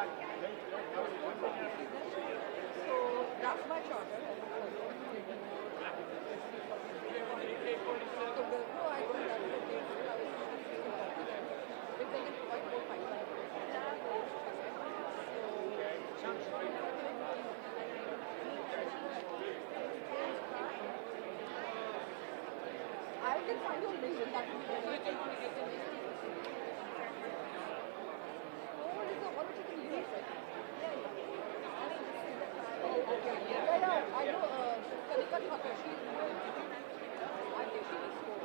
So that's my charter. So Wilco, I think that is a great deal. I was if they can provide more pipeline. I can find your LinkedIn. That would be great. Oh, it is a already can use it. Oh, okay. Yeah. I know. Crutika, she's good. I think she needs more.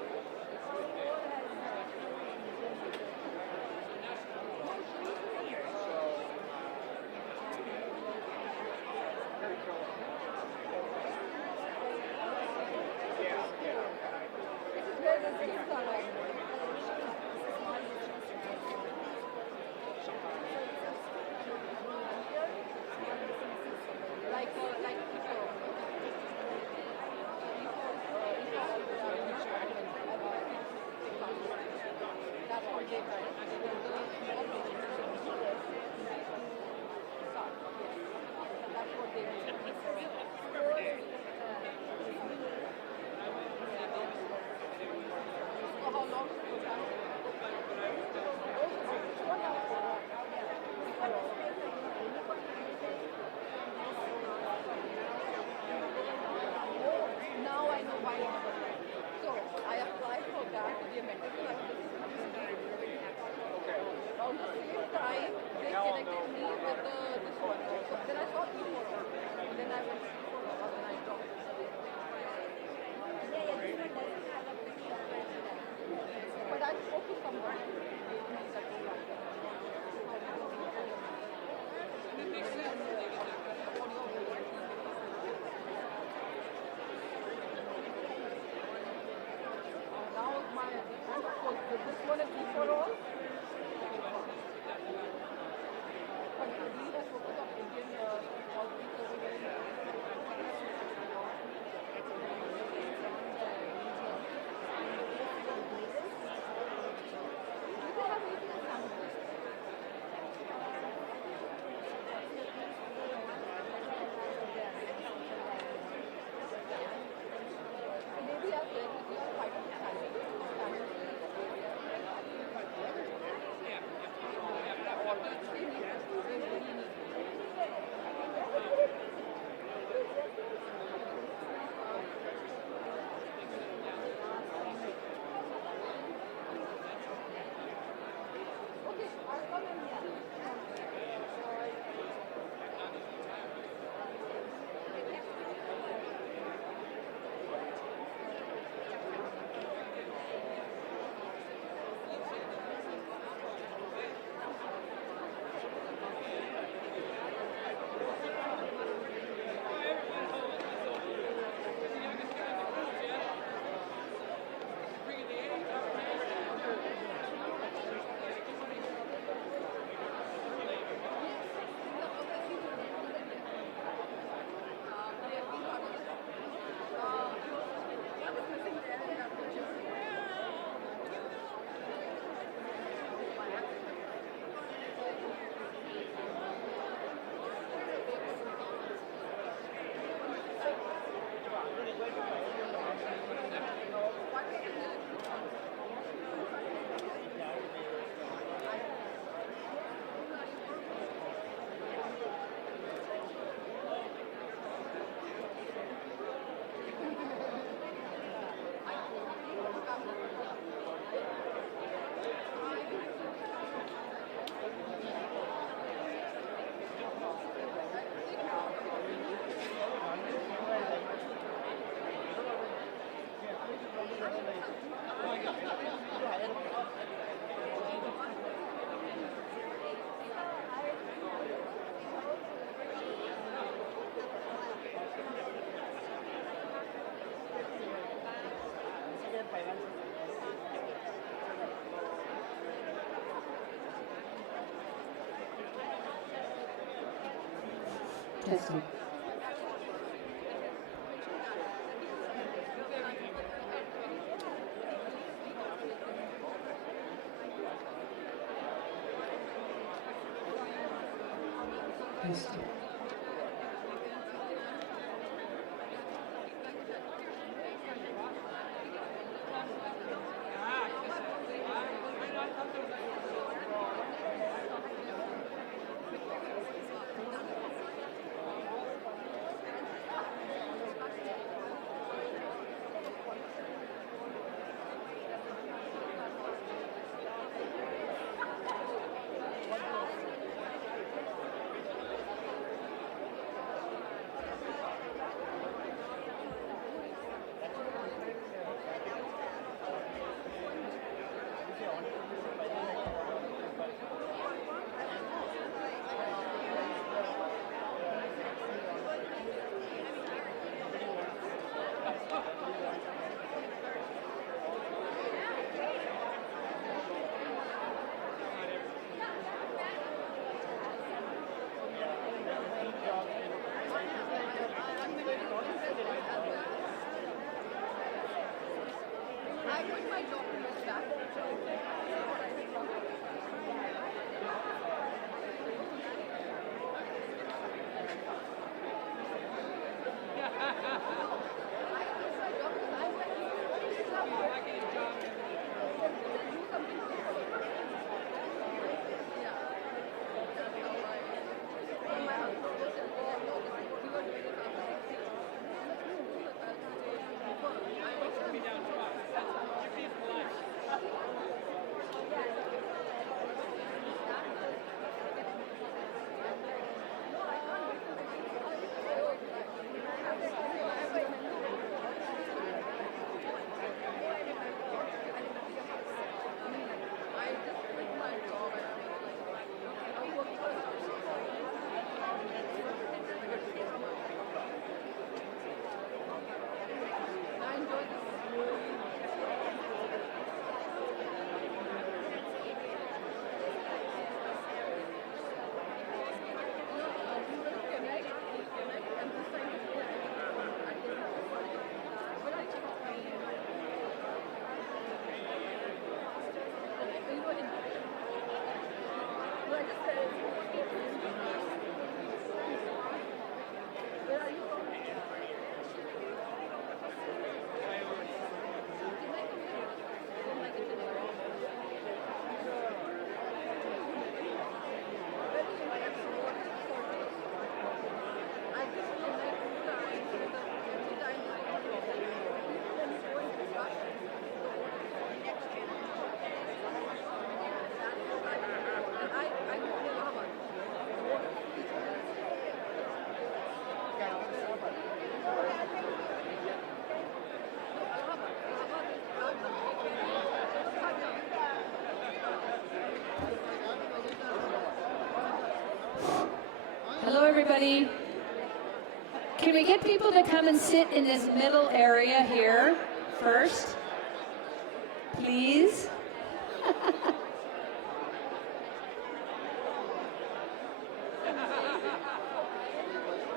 Testing. Listo. Hello, everybody. Can we get people to come and sit in this middle area here first? Please.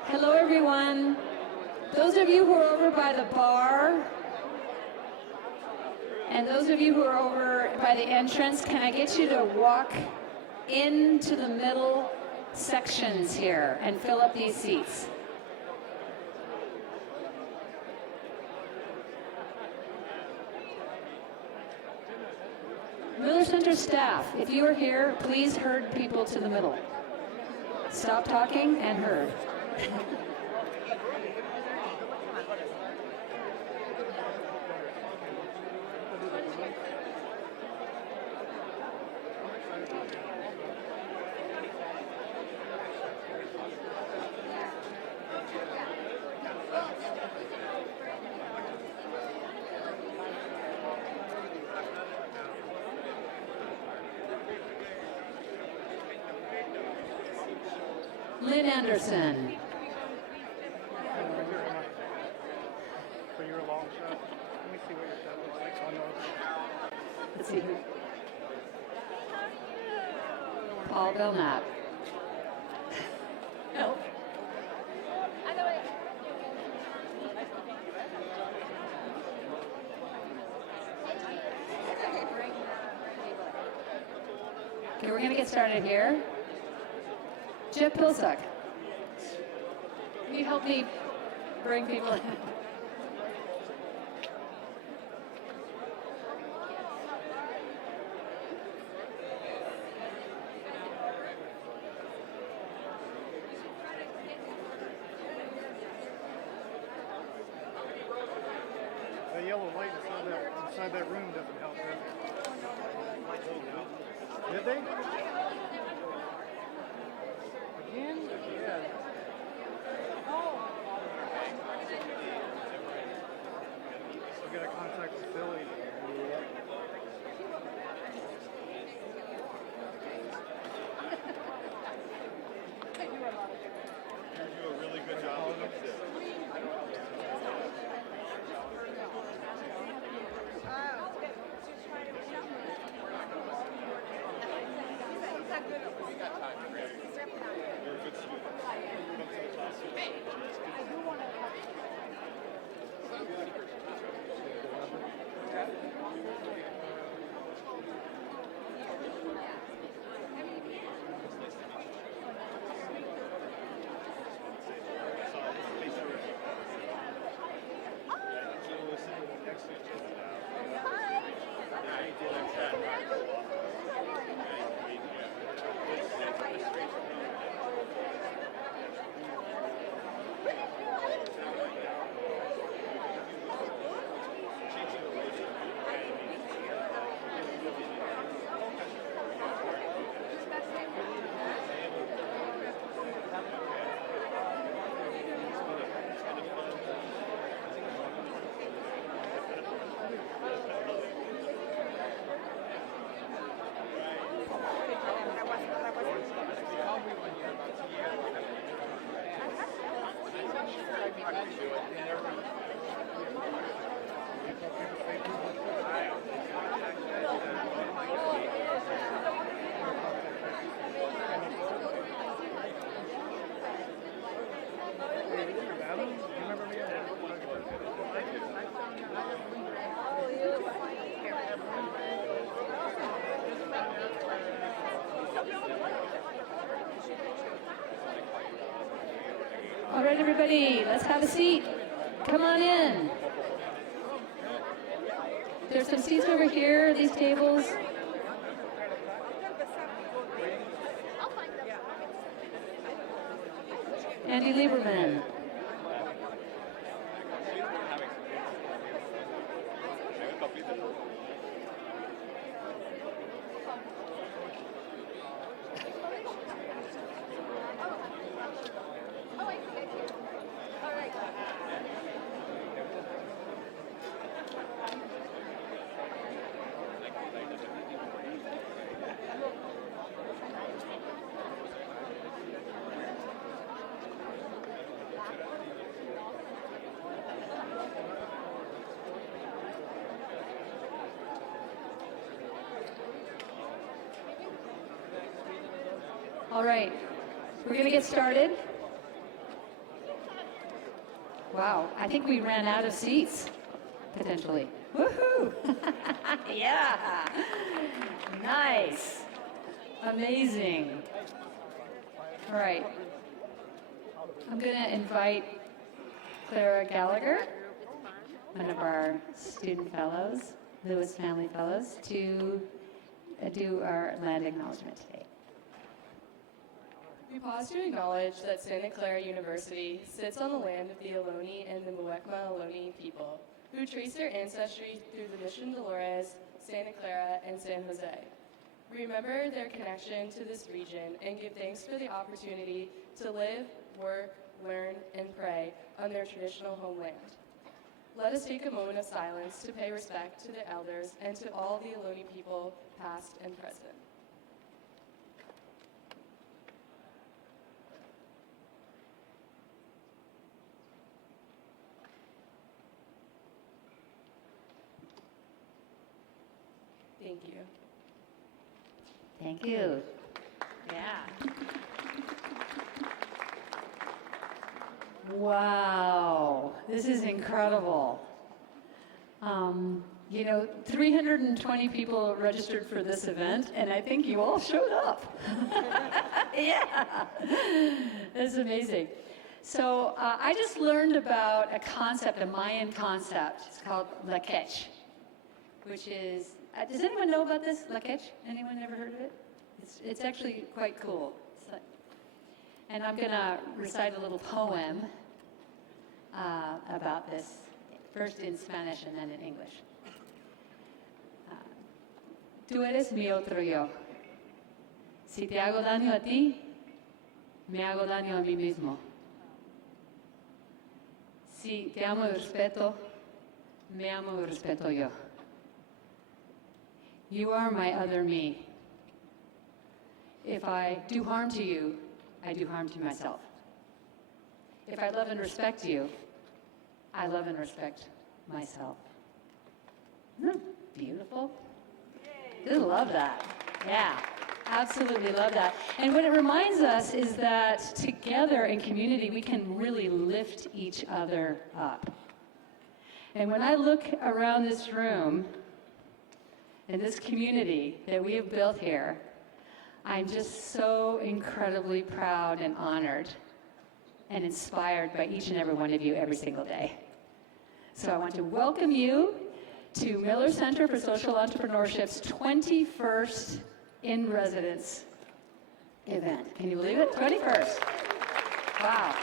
Hello, everyone. Those of you who are over by the bar, and those of you who are over by the entrance, can I get you to walk into the middle sections here and fill up these seats? Miller Center staff, if you are here, please herd people to the middle. Stop talking and herd. Lynn Anderson. For your long shot, let me see what your shot looks like on those. Let's see. Paul Belknap. Help. Okay, we're going to get started here. Jeff Pilsuck. you help me bring people in? The yellow light inside that room doesn't help, does it? Did they? Again? Yeah. Still got to contact the Philly. You do a really good job with it. All right, everybody, let's have a seat. Come on in. There's some seats over here, these tables. Andy Lieberman. All right, we're going to get started. Wow, I think we ran out of seats, potentially. Woohoo! Yeah, nice, amazing. All right, I'm going to invite Clara Gallagher, one of our student fellows, Lewis Family Fellows, to do our land acknowledgement today. We pause to acknowledge that Santa Clara University sits on the land of the Ohlone and the Muwekma Ohlone people, who trace their ancestry through the Mission Dolores, Santa Clara, and San Jose. Remember their connection to this region and give thanks for the opportunity to live, work, learn, and pray on their traditional homeland. Let us take a moment of silence to pay respect to the elders and to all the Ohlone people, past and present. Thank you. Thank you. Yeah. Wow, this is incredible. You know, 320 people registered for this event, and I think you all showed up. Yeah, that's amazing. So I just learned about a concept, a Mayan concept. It's called lakech, which is, does anyone know about this, lakech? Anyone ever heard of it? It's actually quite cool. And I'm going to recite a little poem about this, first in Spanish and then in English. Tú eres mi otro yo. Si te hago daño a ti, me hago daño a mí mismo. Si te amo y respeto, me amo y respeto yo. You are my other me. If I do harm to you, I do harm to myself. If I love and respect you, I love and respect myself. Isn't that beautiful? Just love that. Yeah, absolutely love that. And what it reminds us is that together in community, we can really lift each other up. And when I look around this room, in this community that we have built here, I'm just so incredibly proud and honored and inspired by each and every one of you every single day. So I want to welcome you to Miller Center for Social Entrepreneurship's 21st in residence event. Can you believe it? 21st. Wow.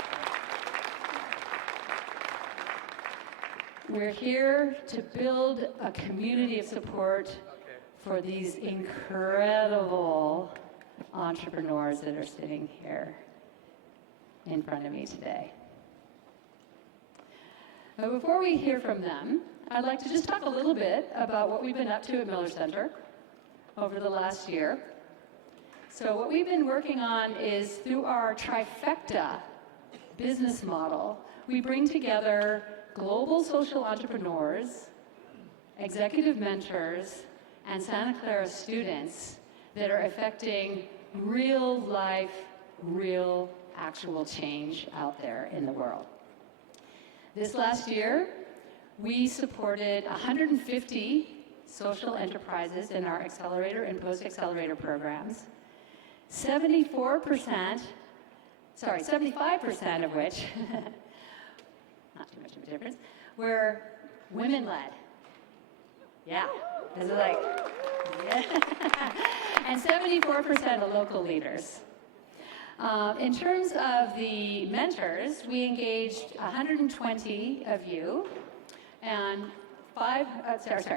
We're here to build a community of support for these incredible entrepreneurs that are sitting here in front of me today. But before we hear from them, I'd like to just talk a little bit about what we've been up to at Miller Center over the last year. So what we've been working on is through our trifecta business model, we bring together global social entrepreneurs, executive mentors, and Santa Clara students that are affecting real life, real actual change out there in the world. This last year, we supported 150 social enterprises in our accelerator and post-accelerator programs. 75% of which, not too much of a difference, were women-led. Yeah, this is like, yeah. And 74% of local leaders. In terms of the mentors, we engaged 120 of you and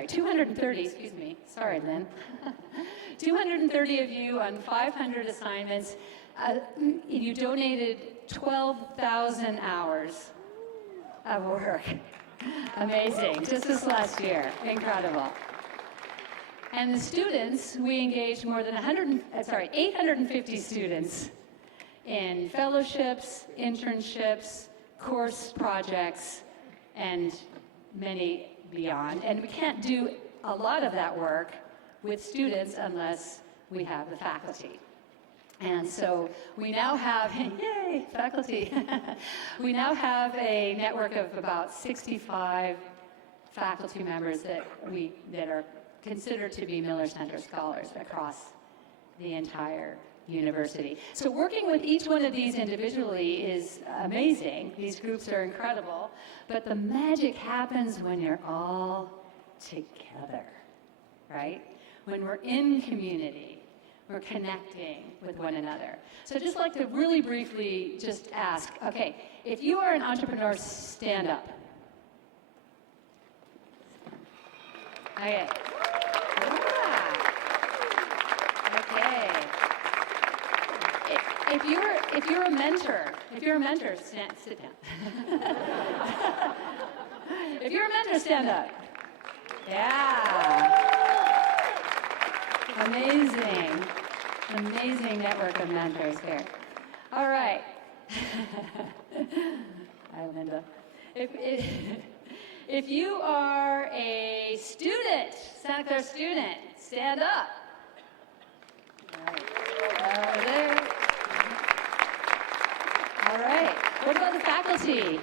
230, excuse me, sorry, Lynn. 230 of you on 500 assignments. You donated 12,000 hours of work. Amazing, just this last year, incredible. And the students, we engaged more than 850 students in fellowships, internships, course projects, and many beyond. And we can't do a lot of that work with students unless we have the faculty. And so we now have, yay, faculty. We now have a network of about 65 faculty members that are considered to be Miller Center scholars across the entire university. So working with each one of these individually is amazing. These groups are incredible. But the magic happens when you're all together, right? When we're in community, we're connecting with one another. So I'd just like to really briefly just ask, okay, if you are an entrepreneur, stand up. Okay. Yeah. Okay. If you're a mentor, sit down. If you're a mentor, stand up. Yeah. Amazing. Amazing network of mentors here. All right. Hi, Linda. If you are a student, Santa Clara student, stand up. All right. Over there. All right. What about the faculty?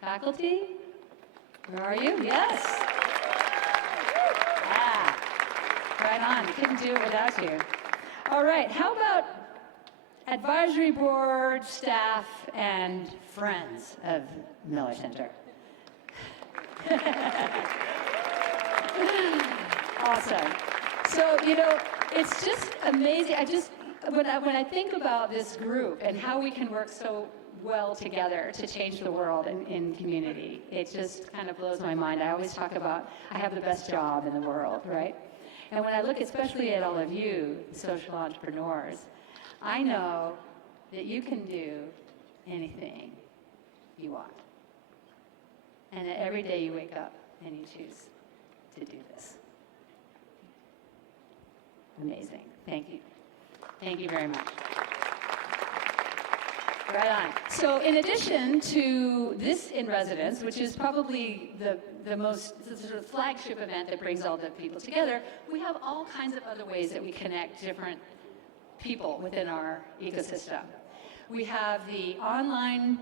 Faculty? Where are you? Yes. Yeah. Right on. Couldn't do it without you. All right. How advisory board, staff, and friends of Miller Center. Awesome. So, it's just amazing. When I think about this group and how we can work so well together to change the world in community, it just kind of blows my mind. I always talk about I have the best job in the world, right? And when I look especially at all of you, social entrepreneurs, I know that you can do anything you want. And that every day you wake up and you choose to do this. Amazing. Thank you. Thank you very much. Right on. So in addition to this in residence, which is probably the most sort of flagship event that brings all the people together, we have all kinds of other ways that we connect different people within our ecosystem. We have the online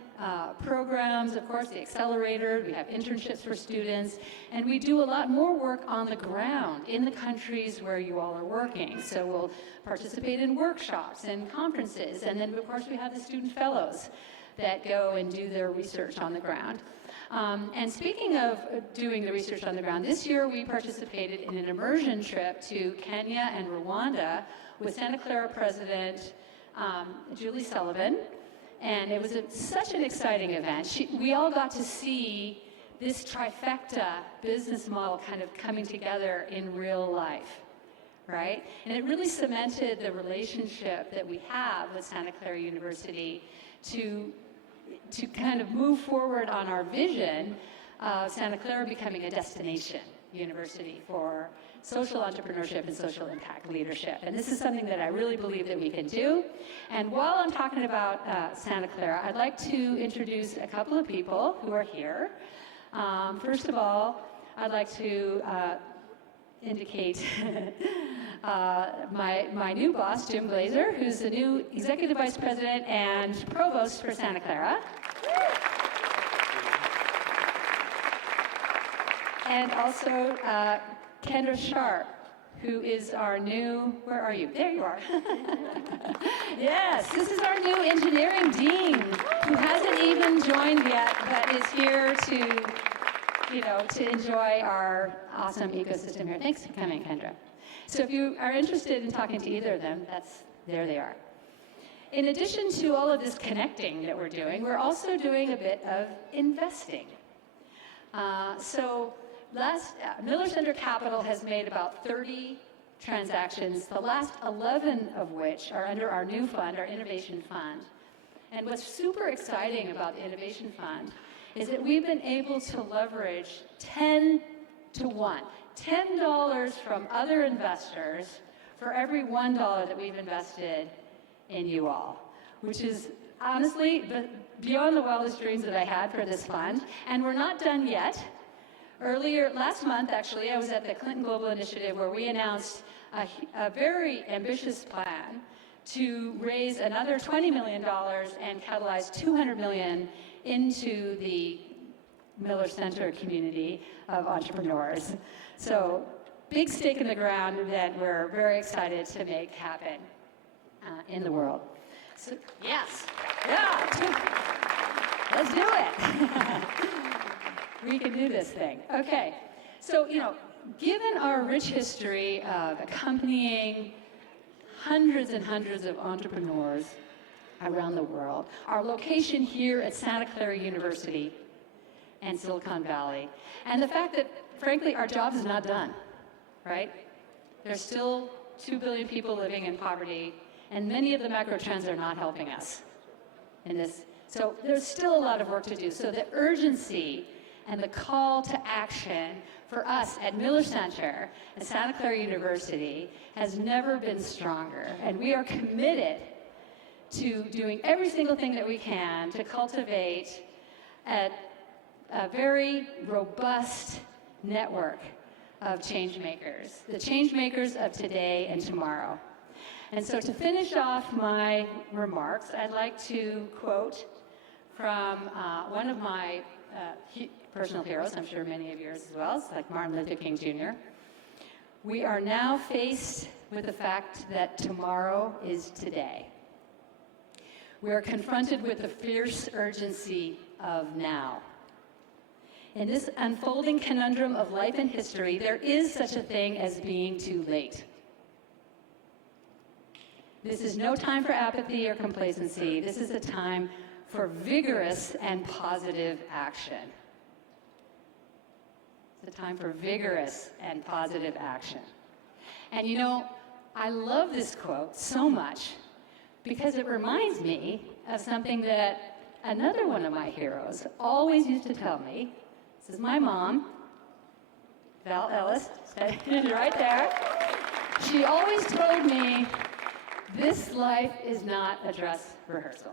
programs, of course, the accelerator, we have internships for students, and we do a lot more work on the ground in the countries where you all are working. So we'll participate in workshops and conferences, and then of course we have the student fellows that go and do their research on the ground. And speaking of doing the research on the ground, this year we participated in an immersion trip to Kenya and Rwanda with Santa Clara President Julie Sullivan, and it was such an exciting event. We all got to see this trifecta business model kind of coming together in real life, right? And it really cemented the relationship that we have with Santa Clara University to kind of move forward on our vision of Santa Clara becoming a destination university for social entrepreneurship and social impact leadership. And this is something that I really believe that we can do. And while I'm talking about Santa Clara, I'd like to introduce a couple of people who are here. First of all, I'd like to indicate my new boss, Jim Glazer, who's the new Executive Vice President and Provost for Santa Clara. And also Kendra Sharp, who is our new, where are you? There you are. Yes, this is our new engineering dean, who hasn't even joined yet, but is here to enjoy our awesome ecosystem here. Thanks for coming, Kendra. So if you are interested in talking to either of them, there they are. In addition to all of this connecting that we're doing, we're also doing a bit of investing. Miller Center Capital has made about 30 transactions, the last 11 of which are under our new fund, our Innovation Fund. And what's super exciting about the Innovation Fund is that we've been able to leverage 10 to 1, $10 from other investors for every $1 that we've invested in you all, which is honestly beyond the wildest dreams that I had for this fund. And we're not done yet. Last month, actually, I was at the Clinton Global Initiative where we announced a very ambitious plan to raise another $20 million and catalyze $200 million into the Miller Center community of entrepreneurs. So, big stake in the ground that we're very excited to make happen in the world. So, yes, yeah, let's do it. We can do this thing. Okay, so, given our rich history of accompanying hundreds and hundreds of entrepreneurs around the world, our location here at Santa Clara University and Silicon Valley, and the fact that, frankly, our job is not done, right? There's still 2 billion people living in poverty, and many of the macro trends are not helping us in this. So there's still a lot of work to do. So the urgency and the call to action for us at Miller Center and Santa Clara University has never been stronger. And we are committed to doing every single thing that we can to cultivate a very robust network of change makers, the change makers of today and tomorrow. And so to finish off my remarks, I'd like to quote from one of my personal heroes, I'm sure many of yours as well, it's like Martin Luther King Jr. We are now faced with the fact that tomorrow is today. We are confronted with the fierce urgency of now. In this unfolding conundrum of life and history, there is such a thing as being too late. This is no time for apathy or complacency. This is a time for vigorous and positive action. It's a time for vigorous and positive action. And you know, I love this quote so much because it reminds me of something that another one of my heroes always used to tell me. This is my mom, Val Ellis, right there. She always told me, this life is not a dress rehearsal,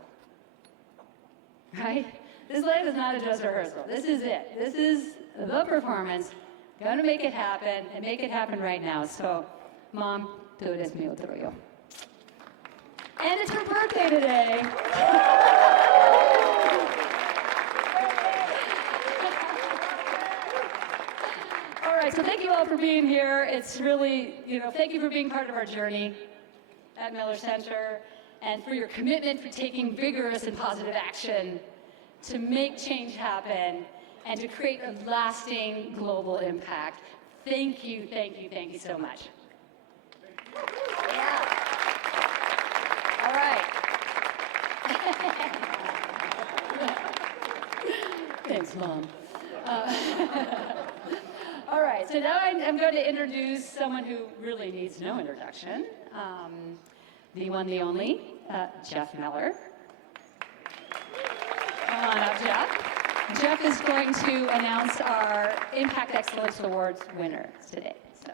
right? This life is not a dress rehearsal. This is it. This is the performance. Gonna make it happen, and make it happen right now. So, Mom, tú eres mi otro yo. And it's her birthday today. All right, so thank you all for being here. It's really, thank you for being part of our journey at Miller Center, and for your commitment for taking vigorous and positive action to make change happen and to create a lasting global impact. Thank you so much. Yeah. All right. Thanks, Mom. All right, so now I'm going to introduce someone who really needs no introduction. The one, the only, Jeff Miller. Come on up, Jeff. Jeff is going to announce our Impact Excellence Awards winners today. So.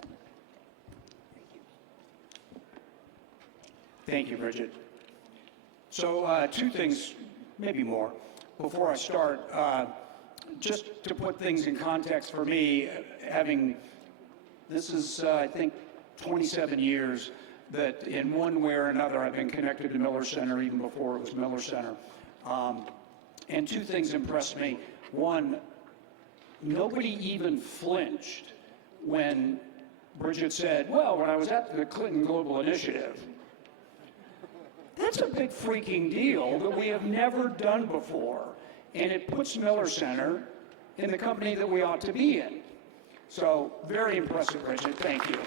Thank you, Brigit. So two things, maybe more, before I start. Just to put things in context for me, this is, I think, 27 years that in one way or another I've been connected to Miller Center even before it was Miller Center. And two things impressed me. One, nobody even flinched when Brigit said, well, when I was at the Clinton Global Initiative. That's a big freaking deal that we have never done before. And it puts Miller Center in the company that we ought to be in. So, very impressive, Brigit. Thank you.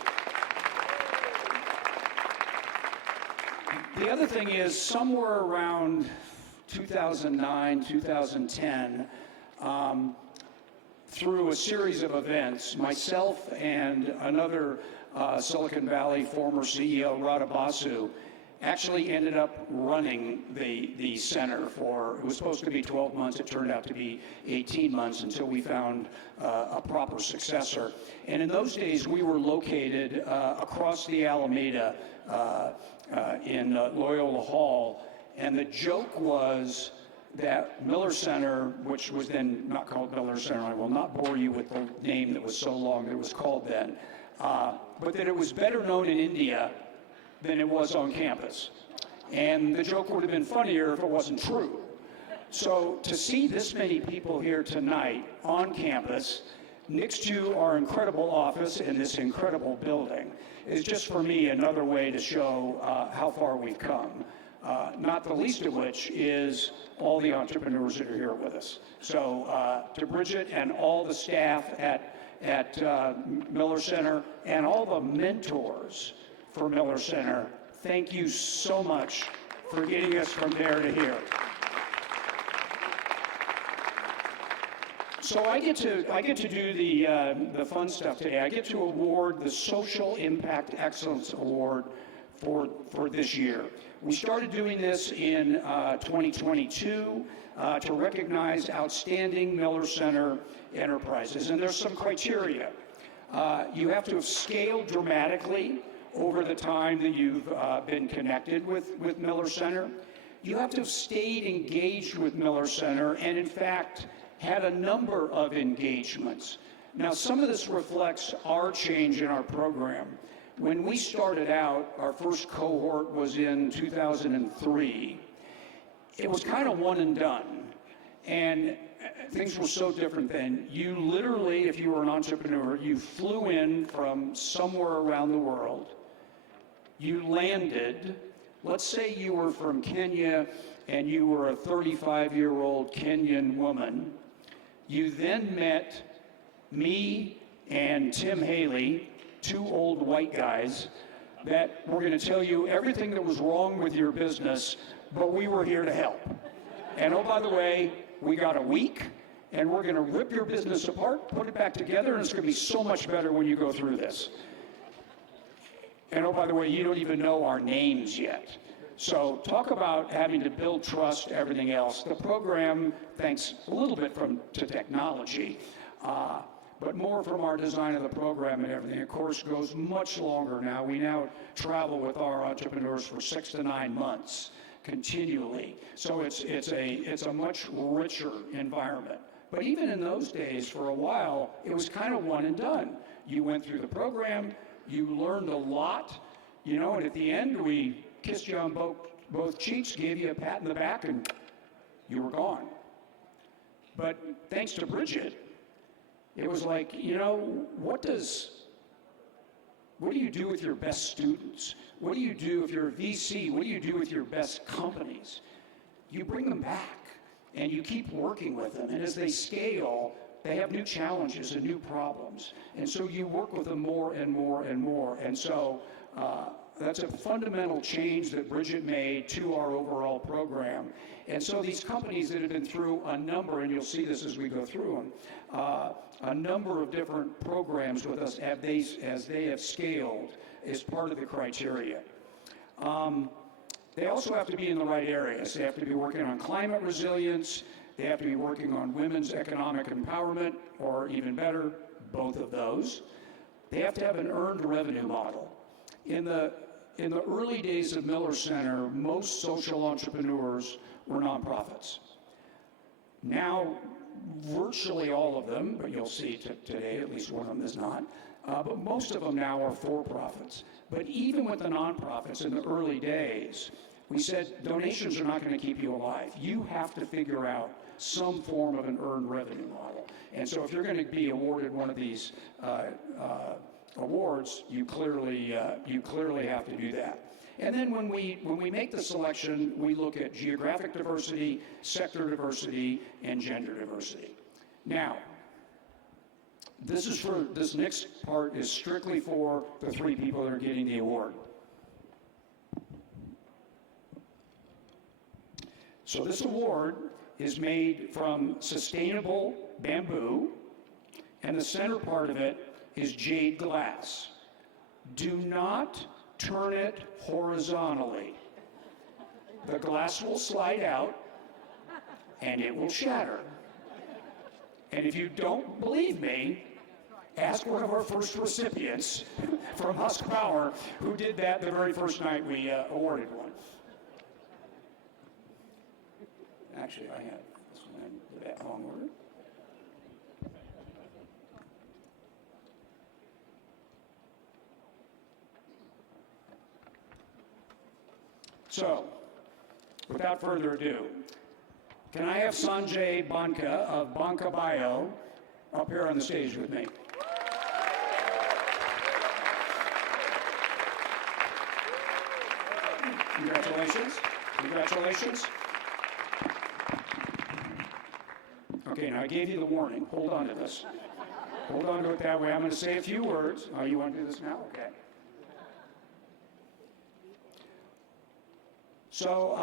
The other thing is, somewhere around 2009, 2010, through a series of events, myself and another Silicon Valley former CEO, Radha Basu, actually ended up running the center for, it was supposed to be 12 months, it turned out to be 18 months until we found a proper successor. And in those days, we were located across the Alameda in Loyola Hall, and the joke was that Miller Center, which was then not called Miller Center, I will not bore you with the name that was so long that it was called then, but that it was better known in India than it was on campus. And the joke would have been funnier if it wasn't true. So to see this many people here tonight on campus, next to our incredible office in this incredible building, is just for me another way to show how far we've come. Not the least of which is all the entrepreneurs that are here with us. So to Brigit and all the staff at Miller Center and all the mentors for Miller Center, thank you so much for getting us from there to here. So I get to do the fun stuff today. I get to award the Social Impact Excellence Award for this year. We started doing this in 2022 to recognize outstanding Miller Center enterprises, and there's some criteria. You have to have scaled dramatically over the time that you've been connected with Miller Center. You have to have stayed engaged with Miller Center and, in fact, had a number of engagements. Now, some of this reflects our change in our program. When we started out, our first cohort was in 2003. It was kind of one and done. And things were so different then. You literally, if you were an entrepreneur, you flew in from somewhere around the world. You landed, let's say you were from Kenya and you were a 35-year-old Kenyan woman. You then met me and Tim Haley, two old white guys, that were going to tell you everything that was wrong with your business, but we were here to help. And oh, by the way, we got a week, and we're going to rip your business apart, put it back together, and it's going to be so much better when you go through this. And oh, by the way, you don't even know our names yet. So talk about having to build trust, everything else. The program, thanks a little bit to technology, but more from our design of the program and everything, of course, goes much longer now. We now travel with our entrepreneurs for 6 to 9 months continually. So it's a much richer environment. But even in those days, for a while, it was kind of one and done. You went through the program, you learned a lot, and at the end, we kissed you on both cheeks, gave you a pat in the back, and you were gone. But thanks to Brigit, it was like, what do you do with your best students? What do you do if you're a VC? What do you do with your best companies? You bring them back, and you keep working with them. And as they scale, they have new challenges and new problems. And so you work with them more and more and more. And so that's a fundamental change that Brigit made to our overall program. And so these companies that have been through a number, and you'll see this as we go through them, a number of different programs with us as they have scaled is part of the criteria. They also have to be in the right areas. They have to be working on climate resilience. They have to be working on women's economic empowerment, or even better, both of those. They have to have an earned revenue model. In the early days of Miller Center, most social entrepreneurs were nonprofits. Now, virtually all of them, but you'll see today at least one of them is not, but most of them now are for-profits. But even with the nonprofits in the early days, we said donations are not going to keep you alive. You have to figure out some form of an earned revenue model. And so if you're going to be awarded one of these awards, you clearly have to do that. And then when we make the selection, we look at geographic diversity, sector diversity, and gender diversity. Now, this next part is strictly for the 3 people that are getting the award. So this award is made from sustainable bamboo, and the center part of it is jade glass. Do not turn it horizontally. The glass will slide out and it will shatter. And if you don't believe me, ask one of our first recipients from Husk Power who did that the very first night we awarded one. Actually, I have this one in the wrong order. So, without further ado, can I have Sanjay Banka of Banka Bio up here on the stage with me? Congratulations. Congratulations. Okay, now I gave you the warning. Hold on to this. Hold on to it that way. I'm going to say a few words. Oh, you want to do this now? Okay. So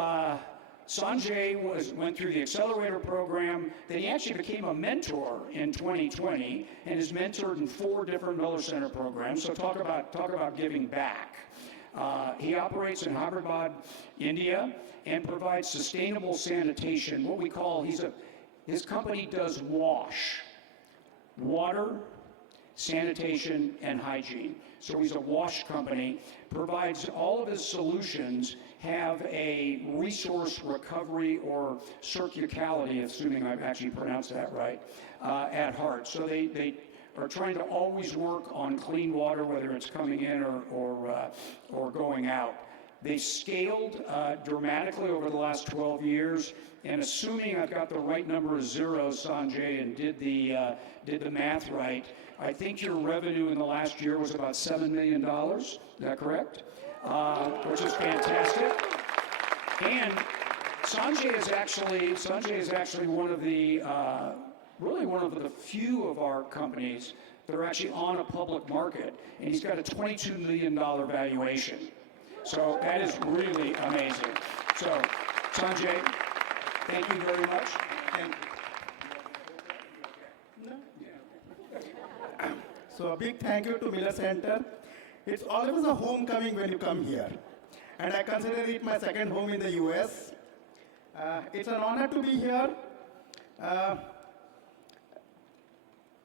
Sanjay went through the accelerator program. Then he actually became a mentor in 2020 and is mentored in 4 different Miller Center programs. So talk about giving back. He operates in Hyderabad, India, and provides sustainable sanitation. What we call his company does WASH, water, sanitation, and hygiene. So he's a WASH company, provides all of his solutions have a resource recovery or circularity, assuming I've actually pronounced that right, at heart. So they are trying to always work on clean water, whether it's coming in or going out. They scaled dramatically over the last 12 years, and assuming I've got the right number of zeros, Sanjay, and did the math right, I think your revenue in the last year was about $7 million. Is that correct? Which is fantastic. And Sanjay is actually one of the really one of the few of our companies that are actually on a public market, and he's got a $22 million valuation. So that is really amazing. So, Sanjay, thank you very much. And So a big thank you to Miller Center. It's always a homecoming when you come here. And I consider it my second home in the US. It's an honor to be here.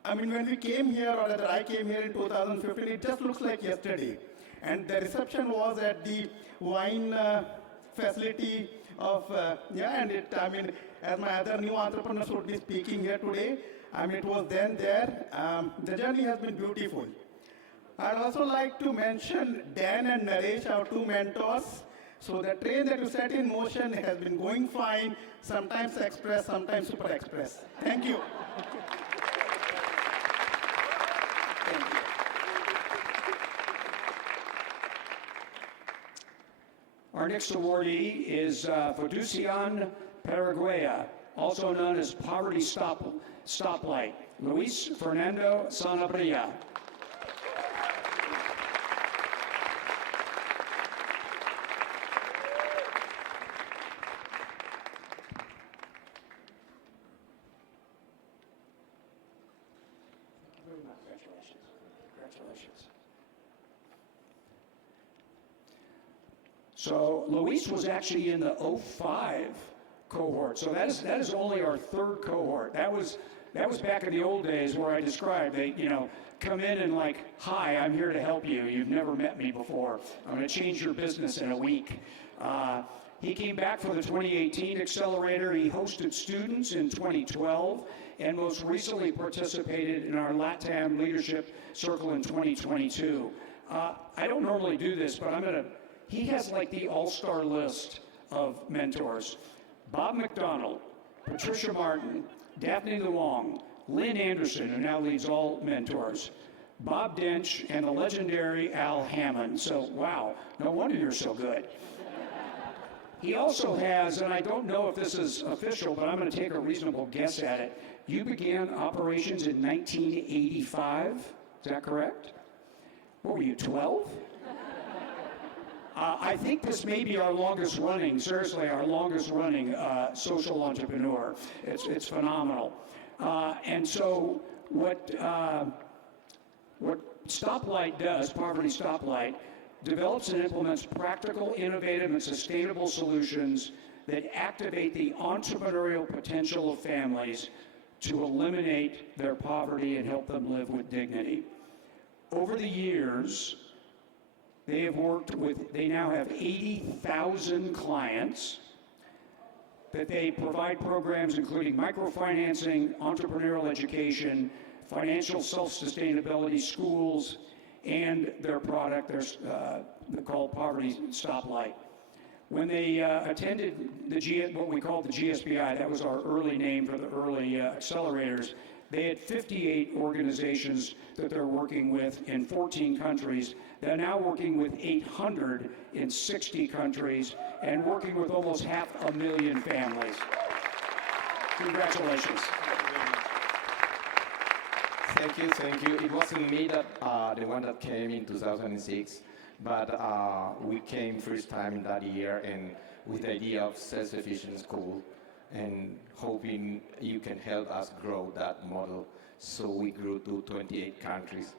When we came here, or rather I came here in 2015, it just looks like yesterday. And the reception was at the wine facility of, as my other new entrepreneurs would be speaking here today, it was then there. The journey has been beautiful. I'd also like to mention Dan and Naresh, our two mentors. So the train that you set in motion has been going fine, sometimes express, sometimes super express. Thank you. Our next awardee is Fundacion Paraguaya, also known as Poverty Stoplight, Luis Fernando Sanabria. Congratulations. So Luis was actually in the 05 cohort. So that is only our third cohort. That was back in the old days where I described they come in and like, hi, I'm here to help you. You've never met me before. I'm going to change your business in a week. He came back for the 2018 Accelerator. He hosted students in 2012 and most recently participated in our LATAM Leadership Circle in 2022. I don't normally do this, but he has like the all-star list of mentors. Bob McDonald, Patricia Martin, Daphne Luong, Lynn Anderson, who now leads all mentors, Bob Dench, and the legendary Al Hammond. So, wow, no wonder you're so good. He also has, and I don't know if this is official, but I'm going to take a reasonable guess at it. You began operations in 1985, is that correct? What were you, 12? I think this may be our longest running, seriously, our longest running social entrepreneur. It's phenomenal. And so what Stoplight does, Poverty Stoplight, develops and implements practical, innovative, and sustainable solutions that activate the entrepreneurial potential of families to eliminate their poverty and help them live with dignity. Over the years, they now have 80,000 clients that they provide programs including microfinancing, entrepreneurial education, financial self-sustainability, schools, and their product, they're called Poverty Stoplight. When they attended what we call the GSBI, that was our early name for the early accelerators, they had 58 organizations that they're working with in 14 countries. They're now working with 800 in 60 countries and working with almost 500,000 families. Congratulations. Thank you. It wasn't me that the one that came in 2006, but we came first time in that year and with the idea of self-sufficient school and hoping you can help us grow that model. So we grew to 28 countries.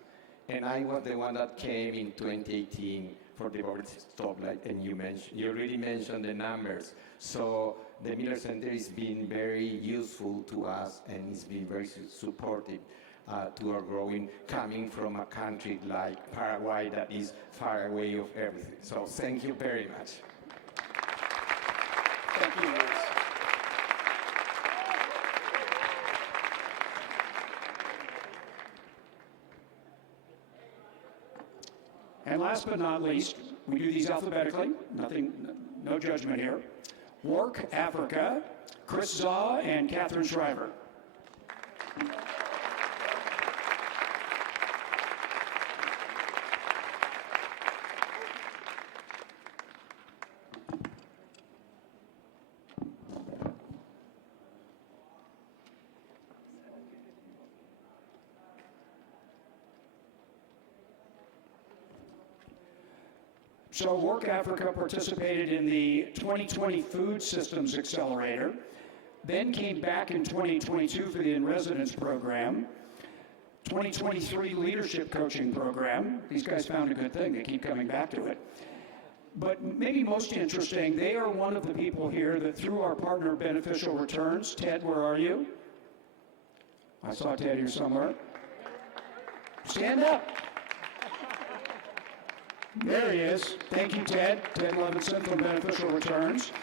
And I was the one that came in 2018 for the Poverty Stoplight, and you already mentioned the numbers. So the Miller Center has been very useful to us, and it's been very supportive to our growing, coming from a country like Paraguay that is far away of everything. So thank you very much. Thank you, Luis. And last but not least, we do these alphabetically, no judgment here. Warc, Africa, Chris Zaw and Cathrin Schriever. So Warc Africa participated in the 2020 Food Systems Accelerator, then came back in 2022 for the In-Residence program, 2023 Leadership Coaching Program. These guys found a good thing. They keep coming back to it. But maybe most interesting, they are one of the people here that through our partner Beneficial Returns, Ted, where are you? I saw Ted here somewhere. Stand up. There he is. Thank you, Ted. Ted Levinson from Beneficial Returns.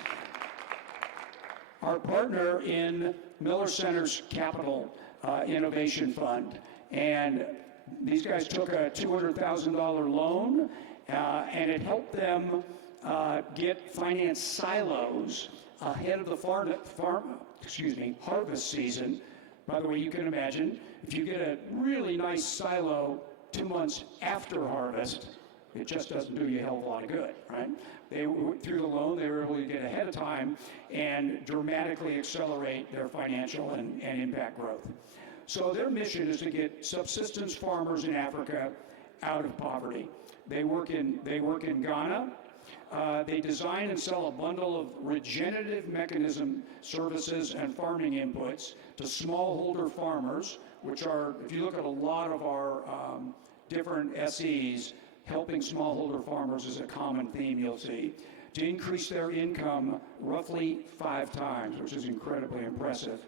Our partner in Miller Center's Capital Innovation Fund. And these guys took a $200,000 loan, and it helped them get finance silos ahead of the harvest season. By the way, you can imagine, if you get a really nice silo 2 months after harvest, it just doesn't do you a hell of a lot of good, right? Through the loan, they were able to get ahead of time and dramatically accelerate their financial and impact growth. So their mission is to get subsistence farmers in Africa out of poverty. They work in Ghana. They design and sell a bundle of regenerative mechanism services and farming inputs to smallholder farmers, which are, if you look at a lot of our different SEs, helping smallholder farmers is a common theme you'll see, to increase their income roughly 5 times, which is incredibly impressive.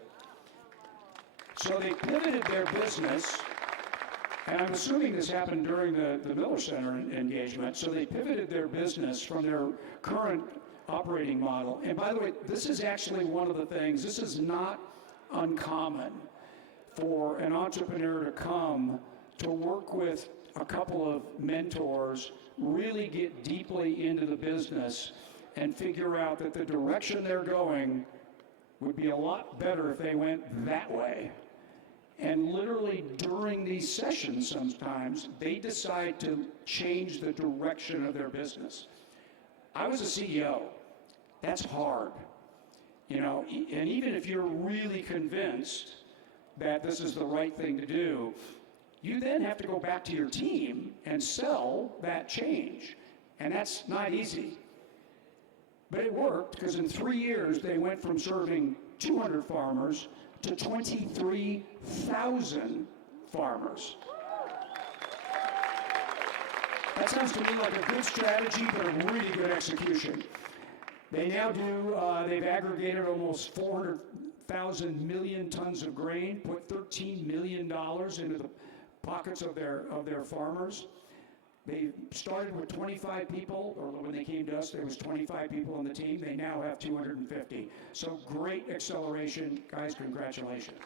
So they pivoted their business, and I'm assuming this happened during the Miller Center engagement, so they pivoted their business from their current operating model. And by the way, this is actually one of the things, this is not uncommon for an entrepreneur to come to work with a couple of mentors, really get deeply into the business and figure out that the direction they're going would be a lot better if they went that way. And literally during these sessions sometimes, they decide to change the direction of their business. I was a CEO. That's hard. You know, and even if you're really convinced that this is the right thing to do, you then have to go back to your team and sell that change. And that's not easy. But it worked, because in 3 years, they went from serving 200 farmers to 23,000 farmers. That sounds to me like a good strategy, but a really good execution. They now do, they've aggregated almost 400,000 million tons of grain, put $13 million into the pockets of their farmers. They started with 25 people, or when they came to us, there was 25 people on the team. They now have 250. So great acceleration. Guys, congratulations.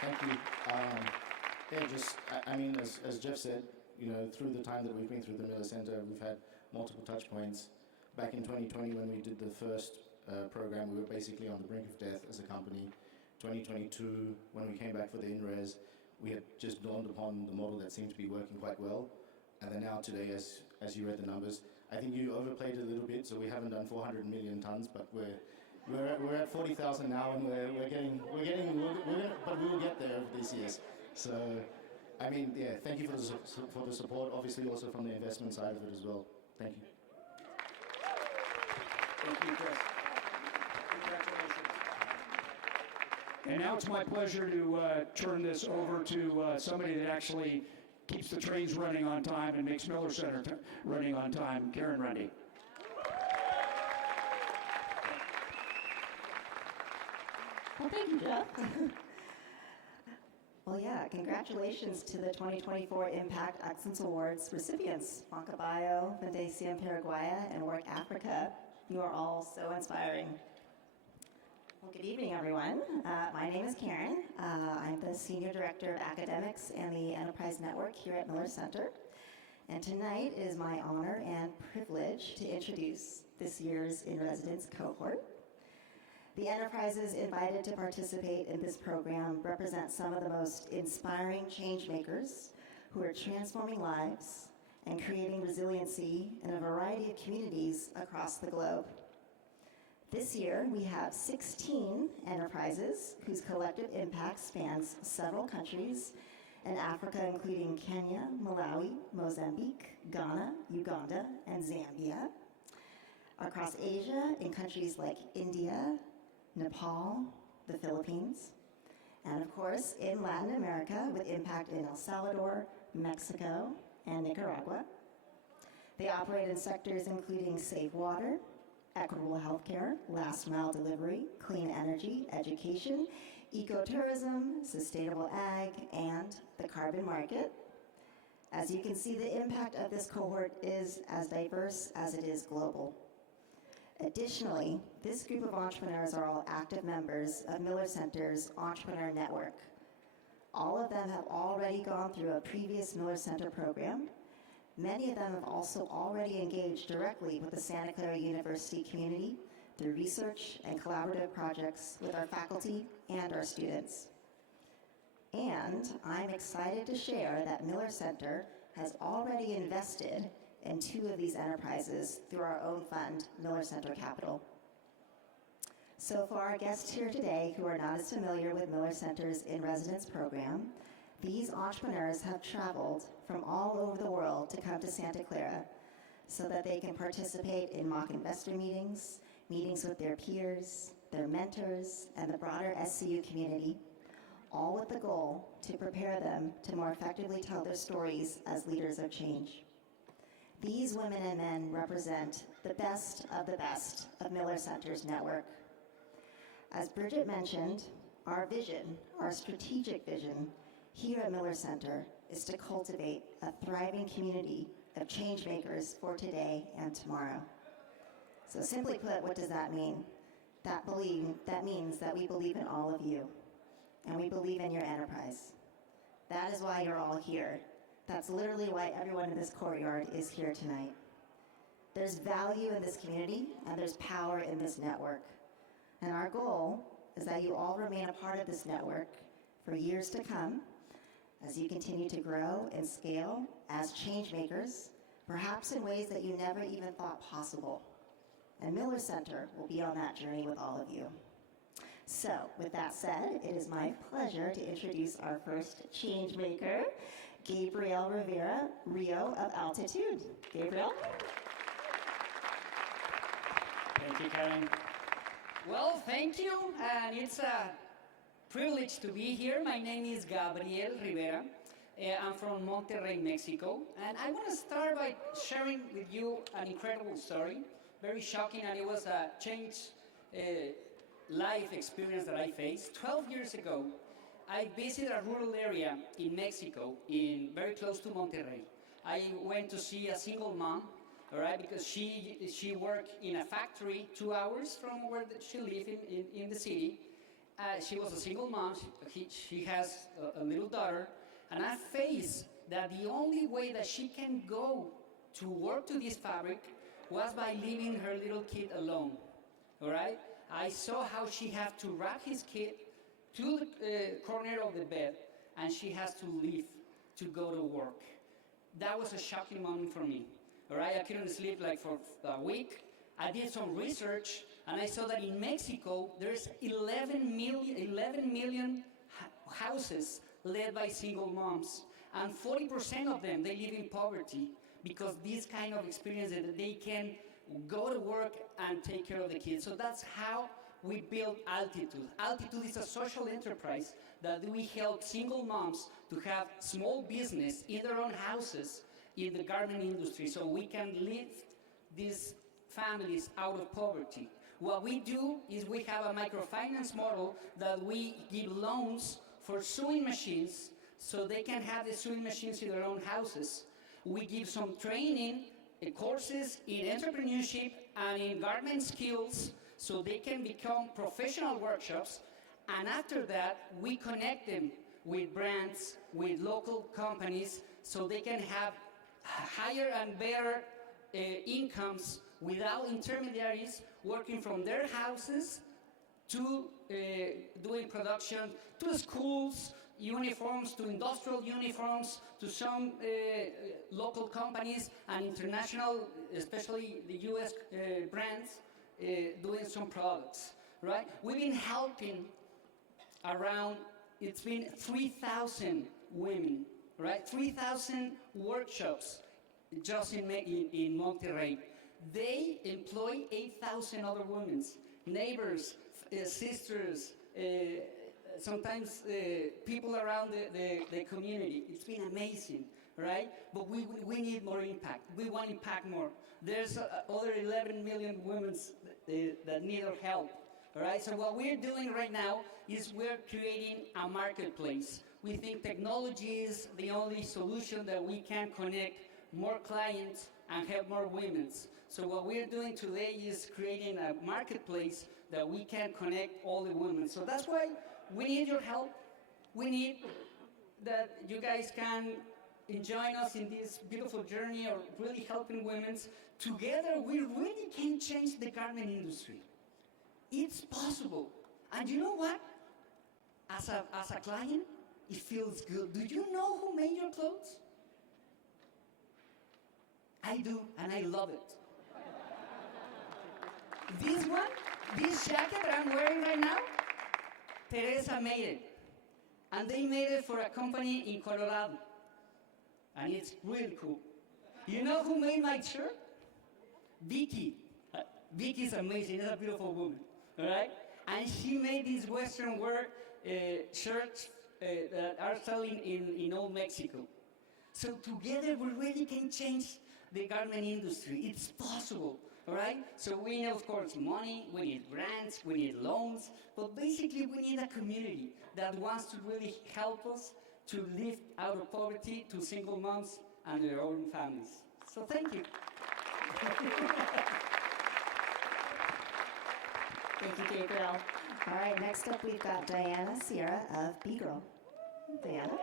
Thank you. I mean, as Jeff said, you know, through the time that we've been through the Miller Center, we've had multiple touch points. Back in 2020, when we did the first program, we were basically on the brink of death as a company. 2022, when we came back for the INRES, we had just dawned upon the model that seemed to be working quite well. And then now today, as you read the numbers, I think you overplayed it a little bit, so we haven't done 400 million tons, but we're at 40,000 now, and but we will get there over these years. So, I mean, yeah, thank you for the support, obviously also from the investment side of it as well. Thank you. Thank you, Chris. Congratulations. And now it's my pleasure to turn this over to somebody that actually keeps the trains running on time and makes Miller Center running on time, Karen Runde. Well, thank you, Jeff. Well, yeah, congratulations to the 2024 Impact Excellence Awards recipients, Banka, Fundacion, Paraguaya, and Warc Africa. You are all so inspiring. Well, good evening, everyone. My name is Karen. I'm the Senior Director of Academics and the Enterprise Network here at Miller Center. And tonight it is my honor and privilege to introduce this year's in-residence cohort. The enterprises invited to participate in this program represent some of the most inspiring change makers who are transforming lives and creating resiliency in a variety of communities across the globe. This year, we have 16 enterprises whose collective impact spans several countries in Africa, including Kenya, Malawi, Mozambique, Ghana, Uganda, and Zambia. Across Asia, in countries like India, Nepal, the Philippines, and of course, in Latin America, with impact in El Salvador, Mexico, and Nicaragua. They operate in sectors including safe water, equitable healthcare, last mile delivery, clean energy, education, ecotourism, sustainable ag, and the carbon market. As you can see, the impact of this cohort is as diverse as it is global. Additionally, this group of entrepreneurs are all active members of Miller Center's Entrepreneur Network. All of them have already gone through a previous Miller Center program. Many of them have also already engaged directly with the Santa Clara University community through research and collaborative projects with our faculty and our students. And I'm excited to share that Miller Center has already invested in 2 of these enterprises through our own fund, Miller Center Capital. So for our guests here today who are not as familiar with Miller Center's in-residence program, these entrepreneurs have traveled from all over the world to come to Santa Clara so that they can participate in mock investor meetings, meetings with their peers, their mentors, and the broader SCU community, all with the goal to prepare them to more effectively tell their stories as leaders of change. These women and men represent the best of Miller Center's network. As Brigit mentioned, our vision, our strategic vision here at Miller Center is to cultivate a thriving community of change makers for today and tomorrow. So simply put, what does that mean? That means that we believe in all of you, and we believe in your enterprise. That is why you're all here. That's literally why everyone in this courtyard is here tonight. There's value in this community, and there's power in this network. And our goal is that you all remain a part of this network for years to come as you continue to grow and scale as change makers, perhaps in ways that you never even thought possible. And Miller Center will be on that journey with all of you. So, with that said, it is my pleasure to introduce our first change maker, Gabriel Rivera, Rio of Altitud. Gabriel? Thank you, Karen. Well, thank you, and it's a privilege to be here. My name is Gabriel Rivera. I'm from Monterrey, Mexico, and I want to start by sharing with you an incredible story, very shocking, and it was a change life experience that I faced. 12 years ago, I visited a rural area in Mexico, very close to Monterrey. I went to see a single mom, all right, because she worked in a factory 2 hours from where she lived in the city. She was a single mom. She has a little daughter, and I faced that the only way that she can go to work to this fabric was by leaving her little kid alone, all right? I saw how she had to wrap his kid to the corner of the bed, and she has to leave to go to work. That was a shocking moment for me, all right? I couldn't sleep like for a week. I did some research, and I saw that in Mexico, there's 11 million houses led by single moms, and 40% of them, they live in poverty because this kind of experience that they can go to work and take care of the kids. So that's how we built Altitud. Altitud is a social enterprise that we help single moms to have small business in their own houses in the garment industry so we can lift these families out of poverty. What we do is we have a microfinance model that we give loans for sewing machines so they can have the sewing machines in their own houses. We give some training courses in entrepreneurship and in garment skills so they can become professional workshops, and after that we connect them with brands, with local companies, so they can have higher and better incomes without intermediaries, working from their houses to doing production to schools, uniforms, to industrial uniforms, to some local companies and international, especially the US brands, doing some products, right? We've been helping around, it's been 3,000 women, right? 3,000 workshops just in Monterrey. They employ 8,000 other women, neighbors, sisters, sometimes people around the community. It's been amazing, right? But we need more impact. We want to impact more. There's other 11 million women that need our help, all right? So what we're doing right now is we're creating a marketplace. We think technology is the only solution that we can connect more clients and help more women. So what we're doing today is creating a marketplace that we can connect all the women. So that's why we need your help. We need that you guys can join us in this beautiful journey of really helping women. Together, we really can change the garment industry. It's possible. And you know what? As a client, it feels good. Do you know who made your clothes? I do, and I love it. This one, this jacket that I'm wearing right now, Teresa made it. And they made it for a company in Colorado. And it's really cool. You know who made my shirt? Vicky. Vicky's amazing. She's a beautiful woman. All right? And she made these Western wear shirts that are selling in Old Mexico. So together we really can change the garment industry. It's possible. All right? So we need, of course, money, we need grants, we need loans, but basically we need a community that wants to really help us to lift out of poverty to single moms and their own families. So thank you. Thank you, Gabriel. All right, next up we've got Diana Sierra of B-Girl. Diana?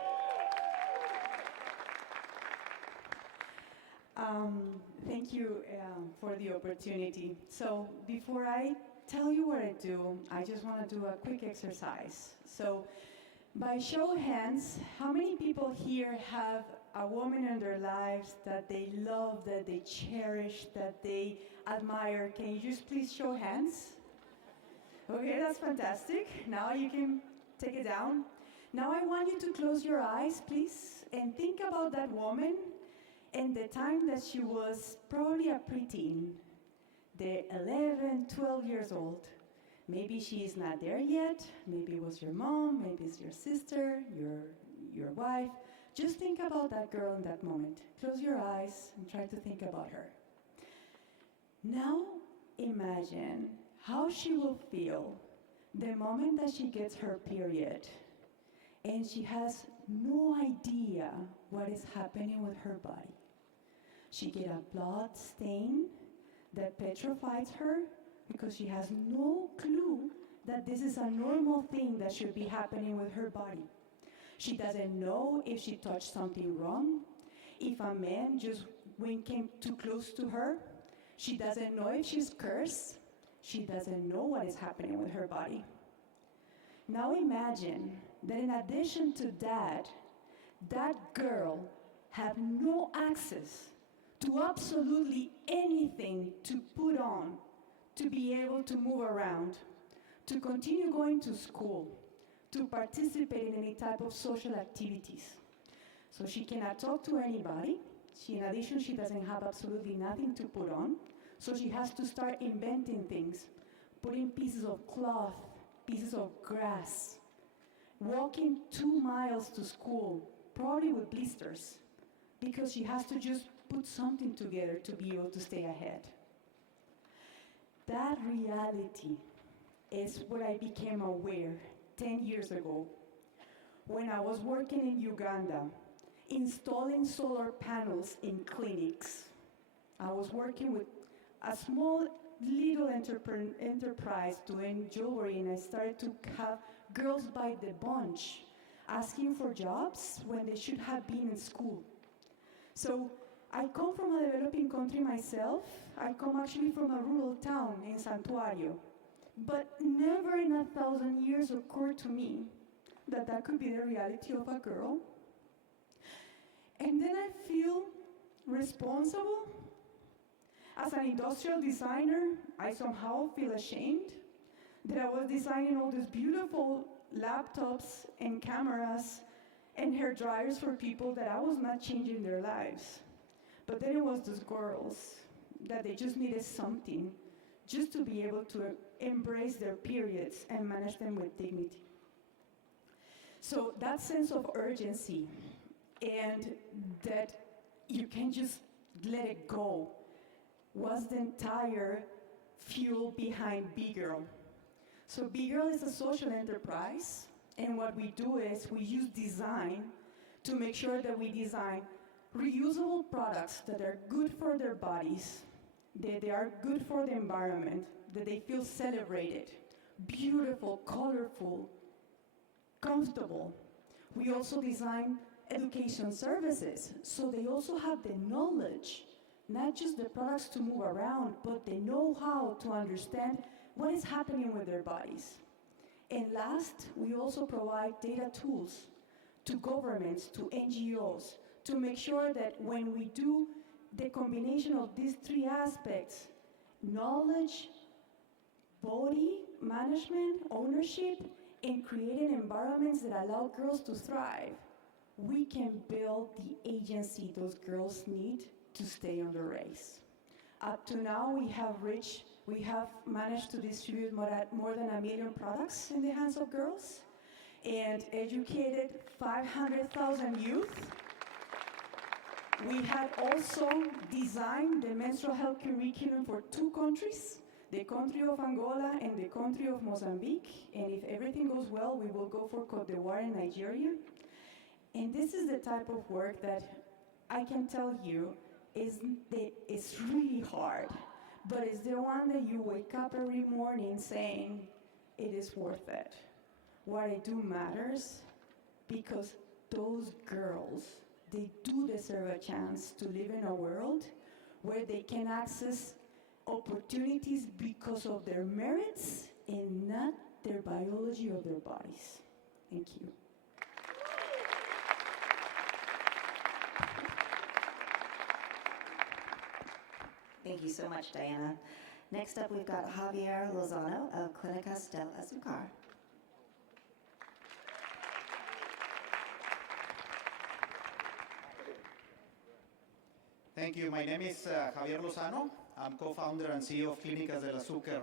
Thank you for the opportunity. So before I tell you what I do, I just want to do a quick exercise. So by show of hands, how many people here have a woman in their lives that they love, that they cherish, that they admire? Can you just please show hands? Okay, that's fantastic. Now you can take it down. Now I want you to close your eyes, please, and think about that woman and the time that she was probably a preteen, the 11, 12 years old. Maybe she is not there yet. Maybe it was your mom, maybe it's your sister, your wife. Just think about that girl in that moment. Close your eyes and try to think about her. Now imagine how she will feel the moment that she gets her period and she has no idea what is happening with her body. She gets a blood stain that petrifies her because she has no clue that this is a normal thing that should be happening with her body. She doesn't know if she touched something wrong, if a man just came too close to her. She doesn't know if she's cursed. She doesn't know what is happening with her body. Now imagine that in addition to that, that girl had no access to absolutely anything to put on, to be able to move around, to continue going to school, to participate in any type of social activities. So she cannot talk to anybody. In addition, she doesn't have absolutely nothing to put on. So she has to start inventing things, putting pieces of cloth, pieces of grass, walking 2 miles to school, probably with blisters, because she has to just put something together to be able to stay ahead. That reality is what I became aware 10 years ago when I was working in Uganda, installing solar panels in clinics. I was working with a small little enterprise doing jewelry, and I started to have girls by the bunch asking for jobs when they should have been in school. So I come from a developing country myself. I come actually from a rural town in Santuario. But never in 1,000 years occurred to me that that could be the reality of a girl. And then I feel responsible. As an industrial designer, I somehow feel ashamed that I was designing all these beautiful laptops and cameras and hair dryers for people that I was not changing their lives. But then it was those girls that they just needed something just to be able to embrace their periods and manage them with dignity. So that sense of urgency and that you can just let it go was the entire fuel behind B-Girl. So B-Girl is a social enterprise, and what we do is we use design to make sure that we design reusable products that are good for their bodies, that they are good for the environment, that they feel celebrated, beautiful, colorful, comfortable. We also design education services, so they also have the knowledge, not just the products to move around, but the know-how to understand what is happening with their bodies. And last, we also provide data tools to governments, to NGOs, to make sure that when we do the combination of these three aspects, knowledge, body management, ownership, and creating environments that allow girls to thrive, we can build the agency those girls need to stay on the race. Up to now, we have managed to distribute more than 1 million products in the hands of girls and educated 500,000 youth. We had also designed the menstrual health curriculum for 2 countries, the country of Angola and the country of Mozambique. And if everything goes well, we will go for Cote d'Ivoire and Nigeria. And this is the type of work that I can tell you it's really hard, but it's the one that you wake up every morning saying, it is worth it. What I do matters, because those girls, they do deserve a chance to live in a world where they can access opportunities because of their merits and not their biology or their bodies. Thank you. Thank you so much, Diana. Next up, we've got Javier Lozano of Clinicas del Azucar. Thank you. My name is Javier Lozano. I'm co-founder and CEO of Clinicas del Azucar.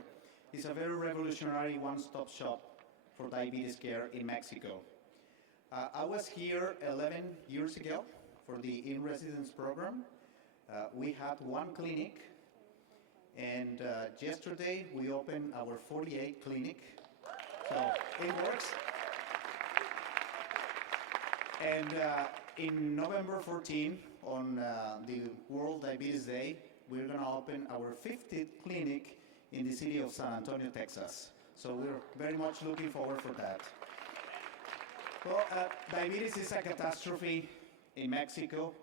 It's a very revolutionary one-stop shop for diabetes care in Mexico. I was here 11 years ago for the in-residence program. We had 1 clinic, and yesterday we opened our 48th clinic. So it works. And in November 14, on the World Diabetes Day, we're going to open our 50th clinic in the city of San Antonio, Texas. So we're very much looking forward for that. Well, diabetes is a catastrophe in Mexico.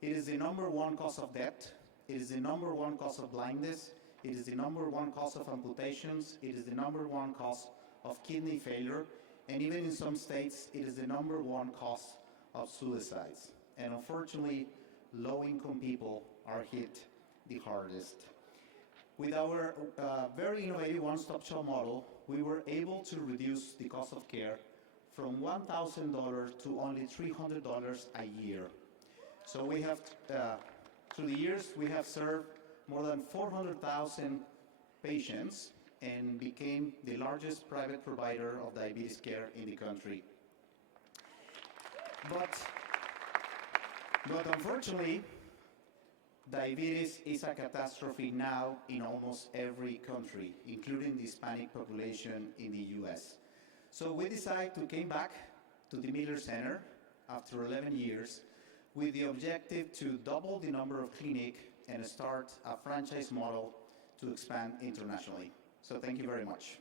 It is the #1 cause of death. It is the #1 cause of blindness. It is the #1 cause of amputations. It is the #1 cause of kidney failure. And even in some states, it is the #1 cause of suicides. And unfortunately, low-income people are hit the hardest. With our very innovative one-stop shop model, we were able to reduce the cost of care from $1,000 to only $300 a year. So we have, through the years, we have served more than 400,000 patients and became the largest private provider of diabetes care in the country. But unfortunately, diabetes is a catastrophe now in almost every country, including the Hispanic population in the US. So we decided to come back to the Miller Center after 11 years with the objective to double the number of clinics and start a franchise model to expand internationally. So thank you very much.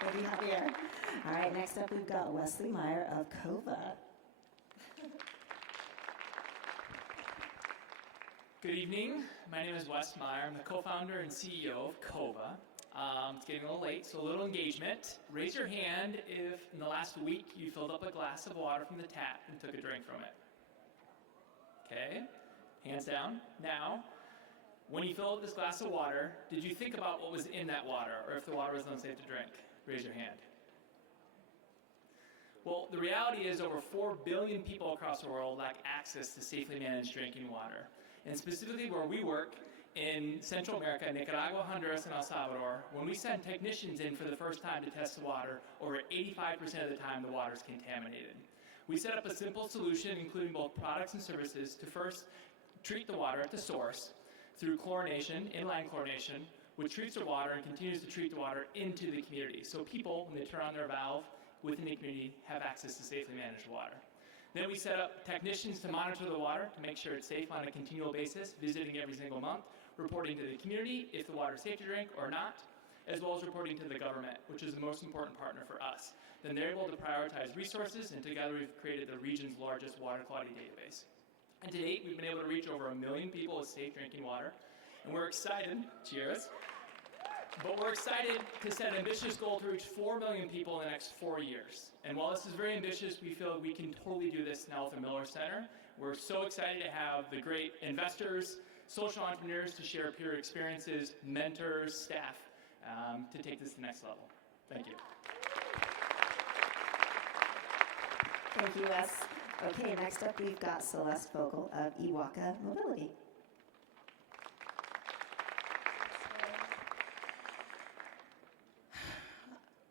Thank you, Javier. All right, next up we've got Wesley Meier of Cova. Good evening. My name is Wes Meier. I'm the co-founder and CEO of Cova. It's getting a little late, so a little engagement. Raise your hand if in the last week you filled up a glass of water from the tap and took a drink from it. Okay, hands down. Now, when you filled up this glass of water, did you think about what was in that water, or if the water was unsafe to drink? Raise your hand. Well, the reality is over 4 billion people across the world lack access to safely managed drinking water. And specifically where we work in Central America, Nicaragua, Honduras, and El Salvador, when we send technicians in for the first time to test the water, over 85% of the time the water is contaminated. We set up a simple solution, including both products and services, to first treat the water at the source through chlorination, inline chlorination, which treats the water and continues to treat the water into the community. So people, when they turn on their valve within the community, have access to safely managed water. Then we set up technicians to monitor the water to make sure it's safe on a continual basis, visiting every single month, reporting to the community if the water is safe to drink or not, as well as reporting to the government, which is the most important partner for us. Then they're able to prioritize resources, and together we've created the region's largest water quality database. And to date, we've been able to reach over 1 million people with safe drinking water, and we're excited, cheers, but we're excited to set an ambitious goal to reach 4 million people in the next 4 years. And while this is very ambitious, we feel we can totally do this now with the Miller Center. We're so excited to have the great investors, social entrepreneurs to share peer experiences, mentors, staff, to take this to the next level. Thank you. Thank you, Wes. Okay, next up we've got Celeste Vogel of eWaka Mobility.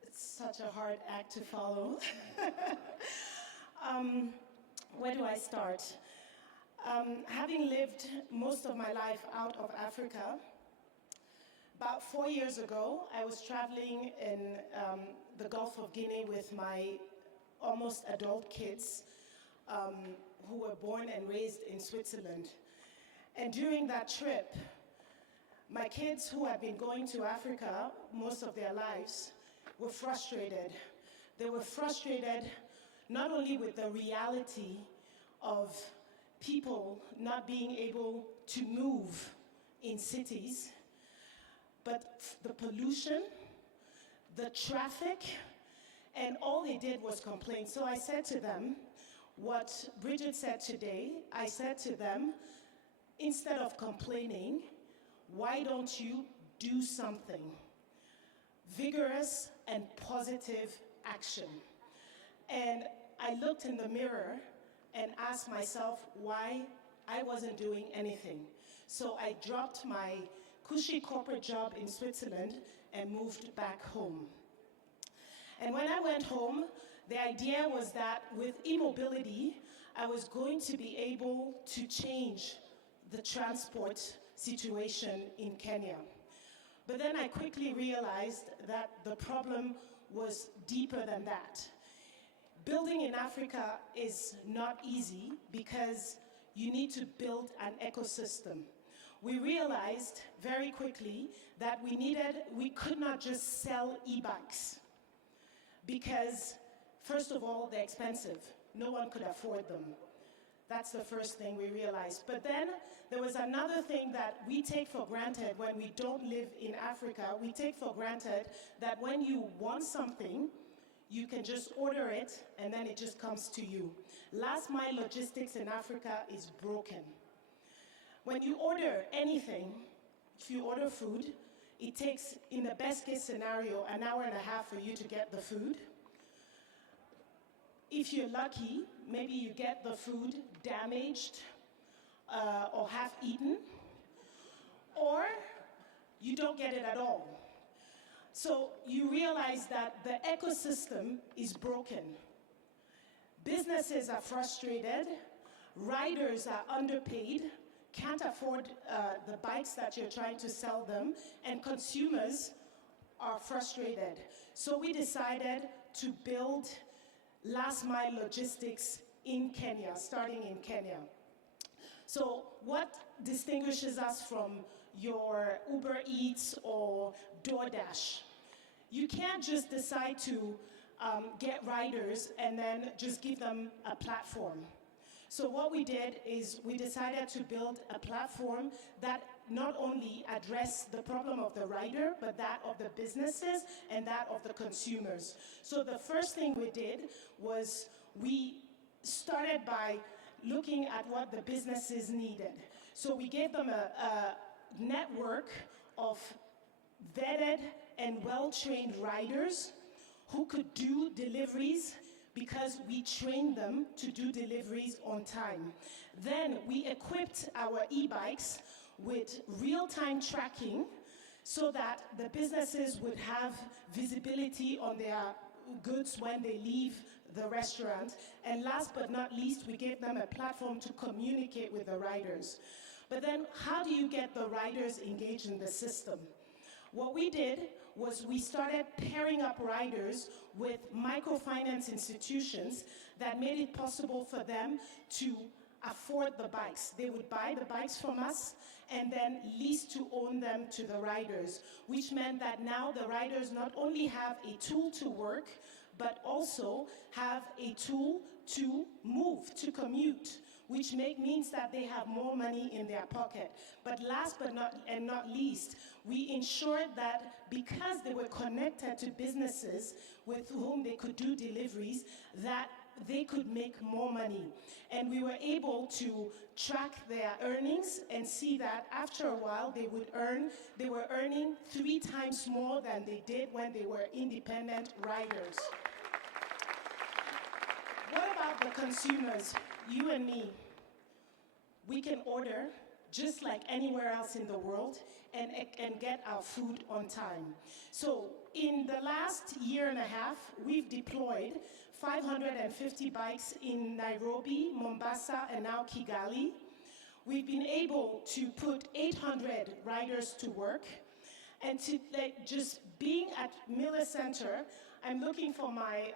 It's such a hard act to follow. Where do I start? Having lived most of my life out of Africa, about 4 years ago, I was traveling in the Gulf of Guinea with my almost adult kids who were born and raised in Switzerland. And during that trip, my kids who had been going to Africa most of their lives were frustrated. They were frustrated not only with the reality of people not being able to move in cities, but the pollution, the traffic, and all they did was complain. So I said to them, what Brigit said today, I said to them, instead of complaining, why don't you do something? Vigorous and positive action. And I looked in the mirror and asked myself why I wasn't doing anything. So I dropped my cushy corporate job in Switzerland and moved back home. And when I went home, the idea was that with e-mobility, I was going to be able to change the transport situation in Kenya. But then I quickly realized that the problem was deeper than that. Building in Africa is not easy because you need to build an ecosystem. We realized very quickly that we could not just sell e-bikes because, first of all, they're expensive. No one could afford them. That's the first thing we realized. But then there was another thing that we take for granted when we don't live in Africa. We take for granted that when you want something, you can just order it and then it just comes to you. Last mile logistics in Africa is broken. When you order anything, if you order food, it takes, in the best case scenario, an hour and a half for you to get the food. If you're lucky, maybe you get the food damaged or half-eaten, or you don't get it at all. So you realize that the ecosystem is broken. Businesses are frustrated, riders are underpaid, can't afford the bikes that you're trying to sell them, and consumers are frustrated. So we decided to build last mile logistics in Kenya, starting in Kenya. So what distinguishes us from your Uber Eats or DoorDash? You can't just decide to get riders and then just give them a platform. So what we did is we decided to build a platform that not only addressed the problem of the rider, but that of the businesses and that of the consumers. So the first thing we did was we started by looking at what the businesses needed. So we gave them a network of vetted and well-trained riders who could do deliveries because we trained them to do deliveries on time. Then we equipped our e-bikes with real-time tracking so that the businesses would have visibility on their goods when they leave the restaurant. And last but not least, we gave them a platform to communicate with the riders. But then how do you get the riders engaged in the system? What we did was we started pairing up riders with microfinance institutions that made it possible for them to afford the bikes. They would buy the bikes from us and then lease to own them to the riders, which meant that now the riders not only have a tool to work, but also have a tool to move, to commute, which means that they have more money in their pocket. But last but not least, we ensured that because they were connected to businesses with whom they could do deliveries, that they could make more money. And we were able to track their earnings and see that after a while they were earning 3 times more than they did when they were independent riders. What about the consumers, you and me? We can order just like anywhere else in the world and get our food on time. So in the last year and a half, we've deployed 550 bikes in Nairobi, Mombasa, and now Kigali. We've been able to put 800 riders to work. And to just being at Miller Center, I'm looking for my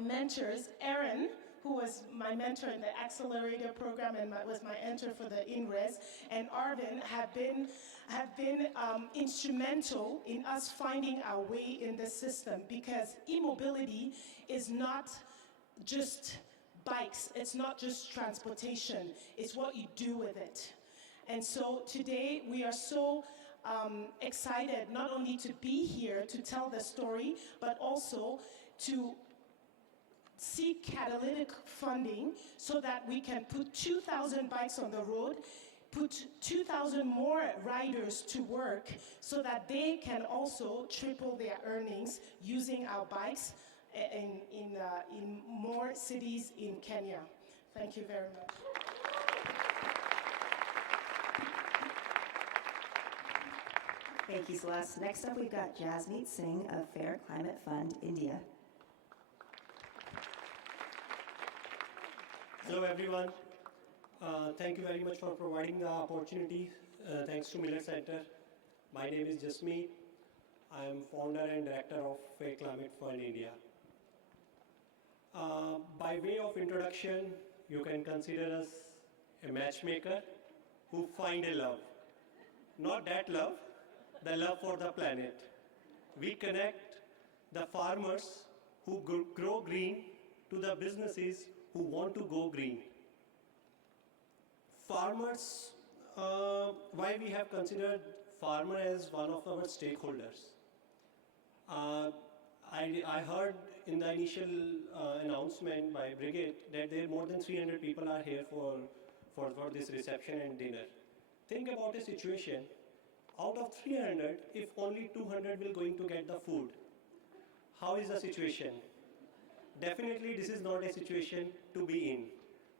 mentors, Aaron, who was my mentor in the accelerator program and was my mentor for the INRES, and Arvin have been instrumental in us finding our way in the system, because e-mobility is not just bikes, it's not just transportation, it's what you do with it. And so today we are so excited not only to be here to tell the story, but also to seek catalytic funding so that we can put 2,000 bikes on the road, put 2,000 more riders to work so that they can also triple their earnings using our bikes in more cities in Kenya. Thank you very much. Thank you, Celeste. Next up, we've got Jasmeet Singh of Fair Climate Fund, India. Hello, everyone. Thank you very much for providing the opportunity. Thanks to Miller Center. My name is Jasmeet. I am founder and director of Fair Climate Fund India. By way of introduction, you can consider us a matchmaker who find a love. Not that love, the love for the planet. We connect the farmers who grow green to the businesses who want to go green. Farmers, why we have considered farmer as one of our stakeholders. I heard in the initial announcement by Brigit that there more than 300 people are here for this reception and dinner. Think about a situation, out of 300, if only 200 will going to get the food, how is the situation? Definitely this is not a situation to be in,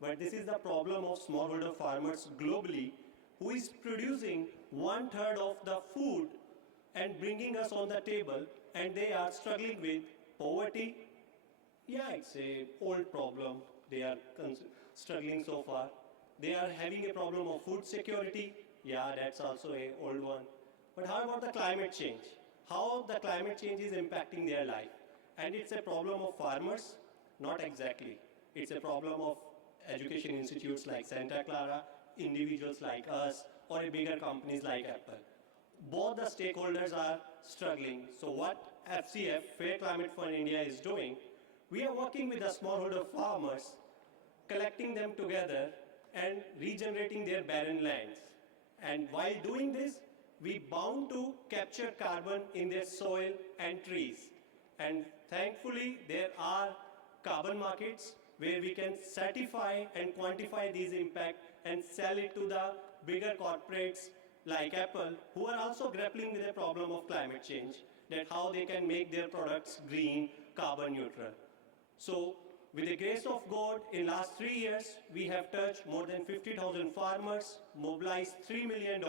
but this is the problem of smallholder farmers globally, who is producing 1/3 of the food and bringing us on the table, and they are struggling with poverty. Yeah, it's a old problem. They are struggling so far. They are having a problem of food security. Yeah, that's also an old one. But how about the climate change? How the climate change is impacting their life? And it's a problem of farmers? Not exactly. It's a problem of education institutes like Santa Clara, individuals like us, or bigger companies like Apple. Both the stakeholders are struggling. So what FCF, Fair Climate Fund India, is doing, we are working with the smallholder farmers, collecting them together and regenerating their barren lands. And while doing this, we bound to capture carbon in their soil and trees. And thankfully, there are carbon markets where we can certify and quantify these impacts and sell it to the bigger corporates like Apple, who are also grappling with the problem of climate change, that how they can make their products green, carbon neutral. So with the grace of God, in last 3 years, we have touched more than 50,000 farmers, mobilized $3 million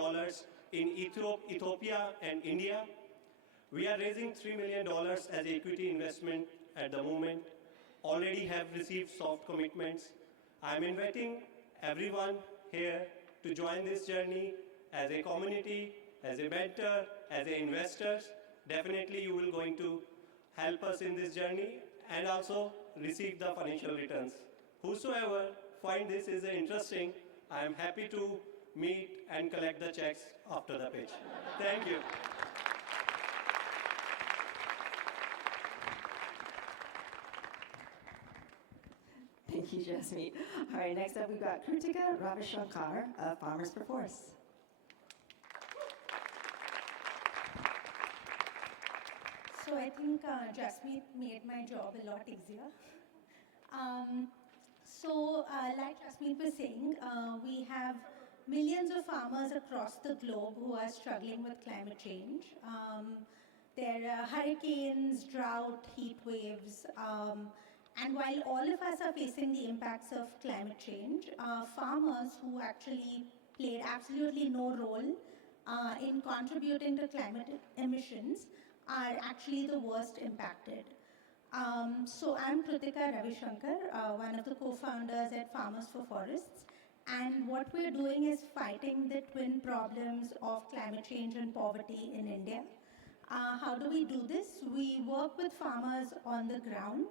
in Ethiopia and India. We are raising $3 million as equity investment at the moment, already have received soft commitments. I'm inviting everyone here to join this journey as a community, as a mentor, as an investors. Definitely you will going to help us in this journey and also receive the financial returns. Whosoever find this is interesting, I am happy to meet and collect the checks after the pitch. Thank you. Thank you, Jasmeet. All right, next up we've got Krutika Ravishankar of Farmers for Force. So I think Jasmeet made my job a lot easier. Like Jasmeet was saying, we have millions of farmers across the globe who are struggling with climate change. There are hurricanes, drought, heat waves, and while all of us are facing the impacts of climate change, farmers who actually played absolutely no role in contributing to climate emissions are actually the worst impacted. So I'm Krutika Ravishankar, one of the co-founders at Farmers for Forests. And what we're doing is fighting the twin problems of climate change and poverty in India. How do we do this? We work with farmers on the ground.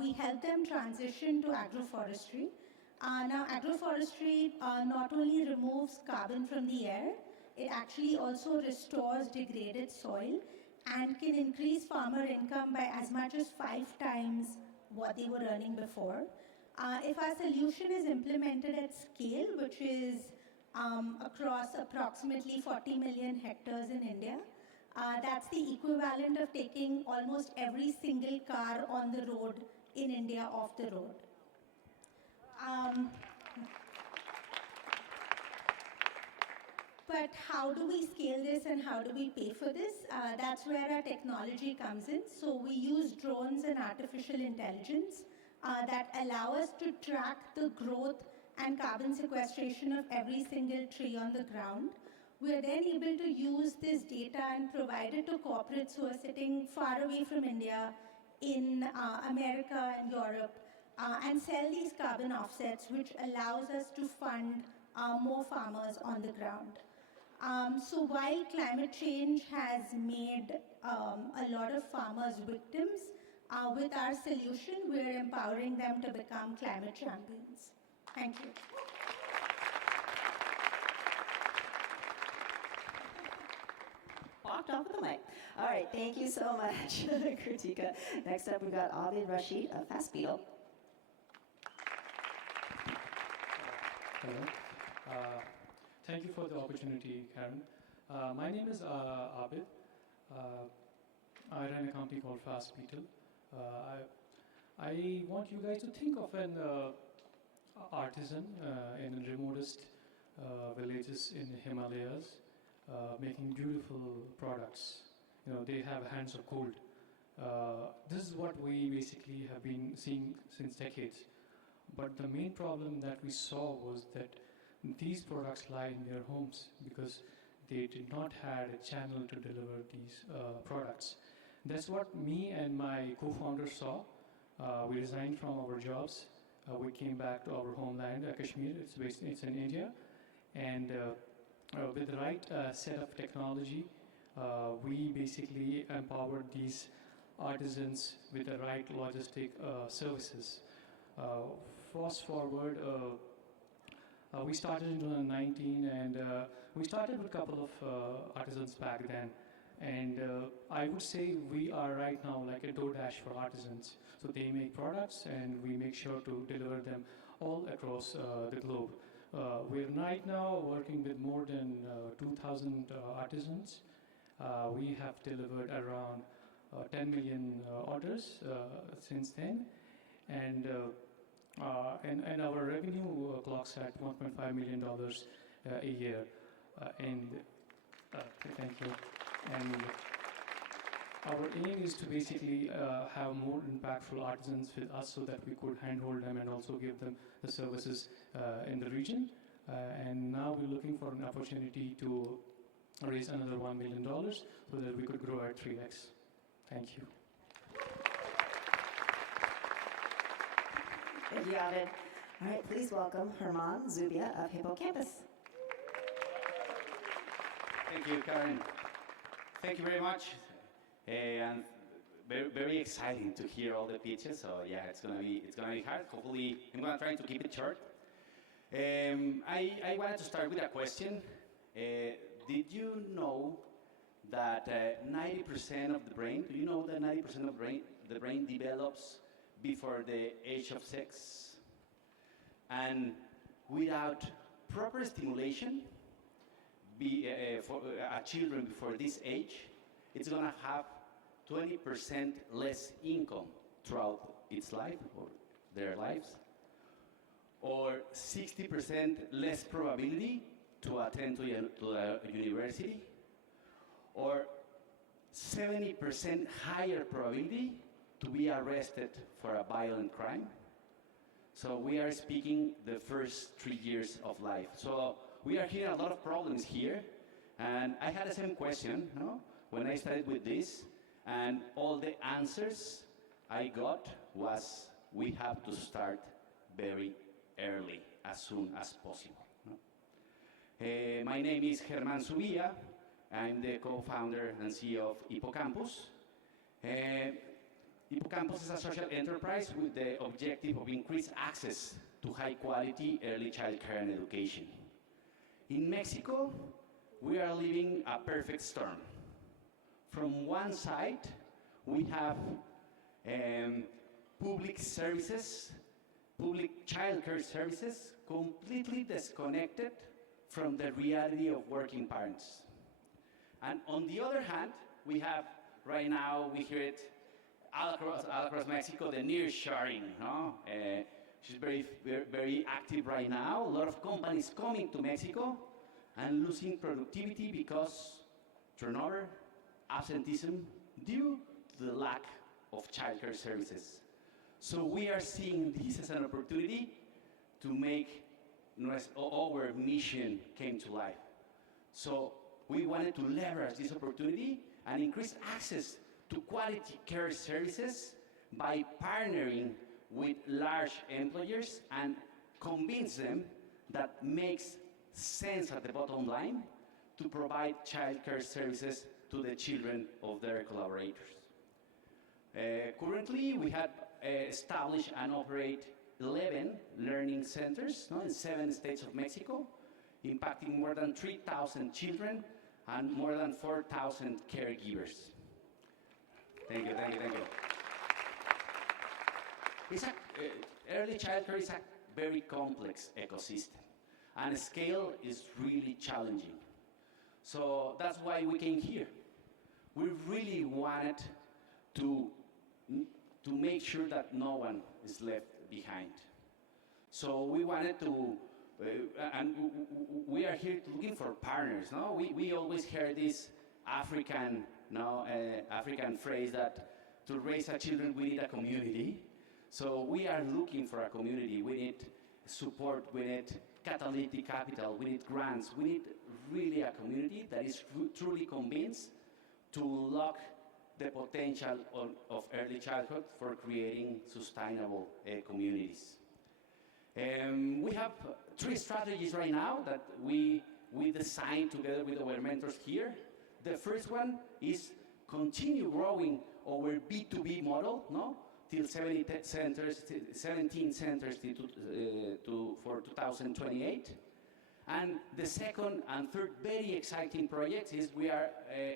We help them transition to agroforestry. Now, agroforestry not only removes carbon from the air, it actually also restores degraded soil and can increase farmer income by as much as 5 times what they were earning before. If our solution is implemented at scale, which is across approximately 40 million hectares in India, that's the equivalent of taking almost every single car on the road in India off the road. But how do we scale this and how do we pay for this? That's where our technology comes in. So we use drones and artificial intelligence that allow us to track the growth and carbon sequestration of every single tree on the ground. We are then able to use this data and provide it to corporates who are sitting far away from India in America and Europe and sell these carbon offsets, which allows us to fund more farmers on the ground. So while climate change has made a lot of farmers victims, with our solution, we're empowering them to become climate champions. Thank you. Walked off with the mic. All right, thank you so much, Krutika. Next up, we've got Abid Rashid of Fast Beetle. Hello. Thank you for the opportunity, Karen. My name is Abid. I run a company called Fast Beetle. I want you guys to think of an artisan in the remotest villages in the Himalayas making beautiful products. You know, they have hands of gold. This is what we basically have been seeing since decades. But the main problem that we saw was that these products lie in their homes because they did not have a channel to deliver these products. That's what me and my co-founder saw. We resigned from our jobs. We came back to our homeland, Kashmir. It's in India. And with the right set of technology, we basically empowered these artisans with the right logistic services. Fast forward, we started in 2019, and we started with a couple of artisans back then. And I would say we are right now like a DoorDash for artisans. So they make products, and we make sure to deliver them all across the globe. We're right now working with more than 2,000 artisans. We have delivered around 10 million orders since then. And our revenue clocks at $1.5 million a year. Thank you. our aim is to basically have more impactful artisans with us so that we could handhold them and also give them the services in the region. And now we're looking for an opportunity to raise another $1 million so that we could grow at 3x. Thank you. Thank you, Abid. All right, please welcome Herman Zubia of Hipocampus. Thank you, Karen. Thank you very much. And very, very exciting to hear all the pitches. So yeah, it's gonna be hard. Hopefully, I'm gonna try to keep it short. I wanted to start with a question. Did you know that 90% of the brain? Do you know that 90% of the brain develops before the age of 6? And without proper stimulation, for children before this age, it's going to have 20% less income throughout its life or their lives, or 60% less probability to attend to a university, or 70% higher probability to be arrested for a violent crime. So we are speaking the first 3 years of life. So we are hearing a lot of problems here, and I had the same question, no? When I started with this, and all the answers I got was we have to start very early, as soon as possible. No? My name is Herman Zubia. I'm the co-founder and CEO of Hipocampus. Hipocampus is a social enterprise with the objective of increased access to high-quality early child care and education. In Mexico, we are living a perfect storm. From one side, we have public services, public child care services, completely disconnected from the reality of working parents. And on the other hand, we have, right now, we hear it all across Mexico, the nearshoring, no? She's very active right now. A lot of companies coming to Mexico and losing productivity because turnover, absenteeism, due to the lack of childcare services. So we are seeing this as an opportunity to make our mission came to life. So we wanted to leverage this opportunity and increase access to quality care services by partnering with large employers and convince them that makes sense at the bottom line to provide childcare services to the children of their collaborators. Currently, we have established and operate 11 learning centers in 7 states of Mexico, impacting more than 3,000 children and more than 4,000 caregivers. Thank you, thank you, thank you. Early childcare is a very complex ecosystem, and scale is really challenging. So that's why we came here. We really wanted to make sure that no one is left behind. So we wanted to, and we are here looking for partners. No, we always hear this African phrase that to raise our children we need a community. So we are looking for a community. We need support. We need catalytic capital. We need grants. We need really a community that is truly convinced to unlock the potential of early childhood for creating sustainable communities. We have 3 strategies right now that we designed together with our mentors here. The first one is continue growing our B2B model, no? Till 17 centers for 2028. And the second and third very exciting projects is we are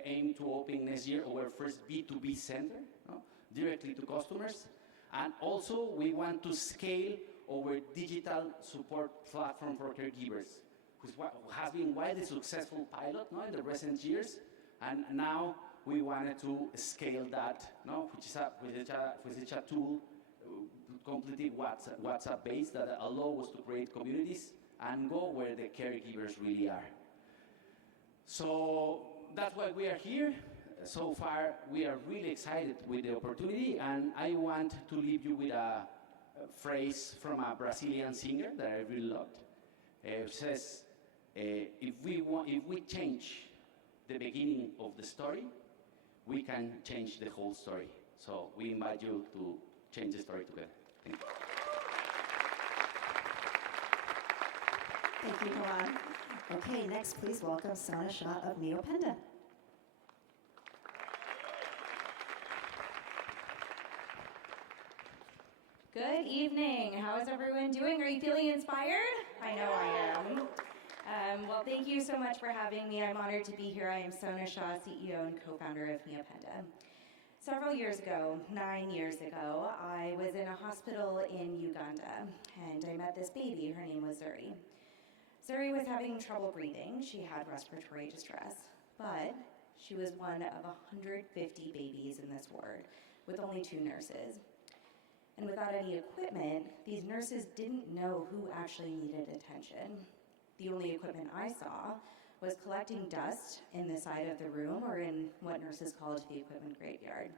aiming to open next year our first B2B center, no? Directly to customers. And also we want to scale our digital support platform for caregivers, which has been widely successful pilot, no, in the recent years. And now we wanted to scale that, no, which is a tool completely WhatsApp based that allow us to create communities and go where the caregivers really are. So that's why we are here. so far, we are really excited with the opportunity, and I want to leave you with a phrase from a Brazilian singer that I really loved. It says, if we change the beginning of the story, we can change the whole story. So we invite you to change the story together. Thank you. Thank you, Karan. Okay, next please welcome Sana Shah of Neopenda. Good evening. How is everyone doing? Are you feeling inspired? I know I am. Well, thank you so much for having me. I'm honored to be here. I am Sana Shah, CEO and co-founder of Neopenda. Several years ago, 9 years ago, I was in a hospital in Uganda, and I met this baby. Her name was Zuri. Zuri was having trouble breathing. She had respiratory distress, but she was one of 150 babies in this ward with only 2 nurses. And without any equipment, these nurses didn't know who actually needed attention. The only equipment I saw was collecting dust in the side of the room, or in what nurses called the equipment graveyard.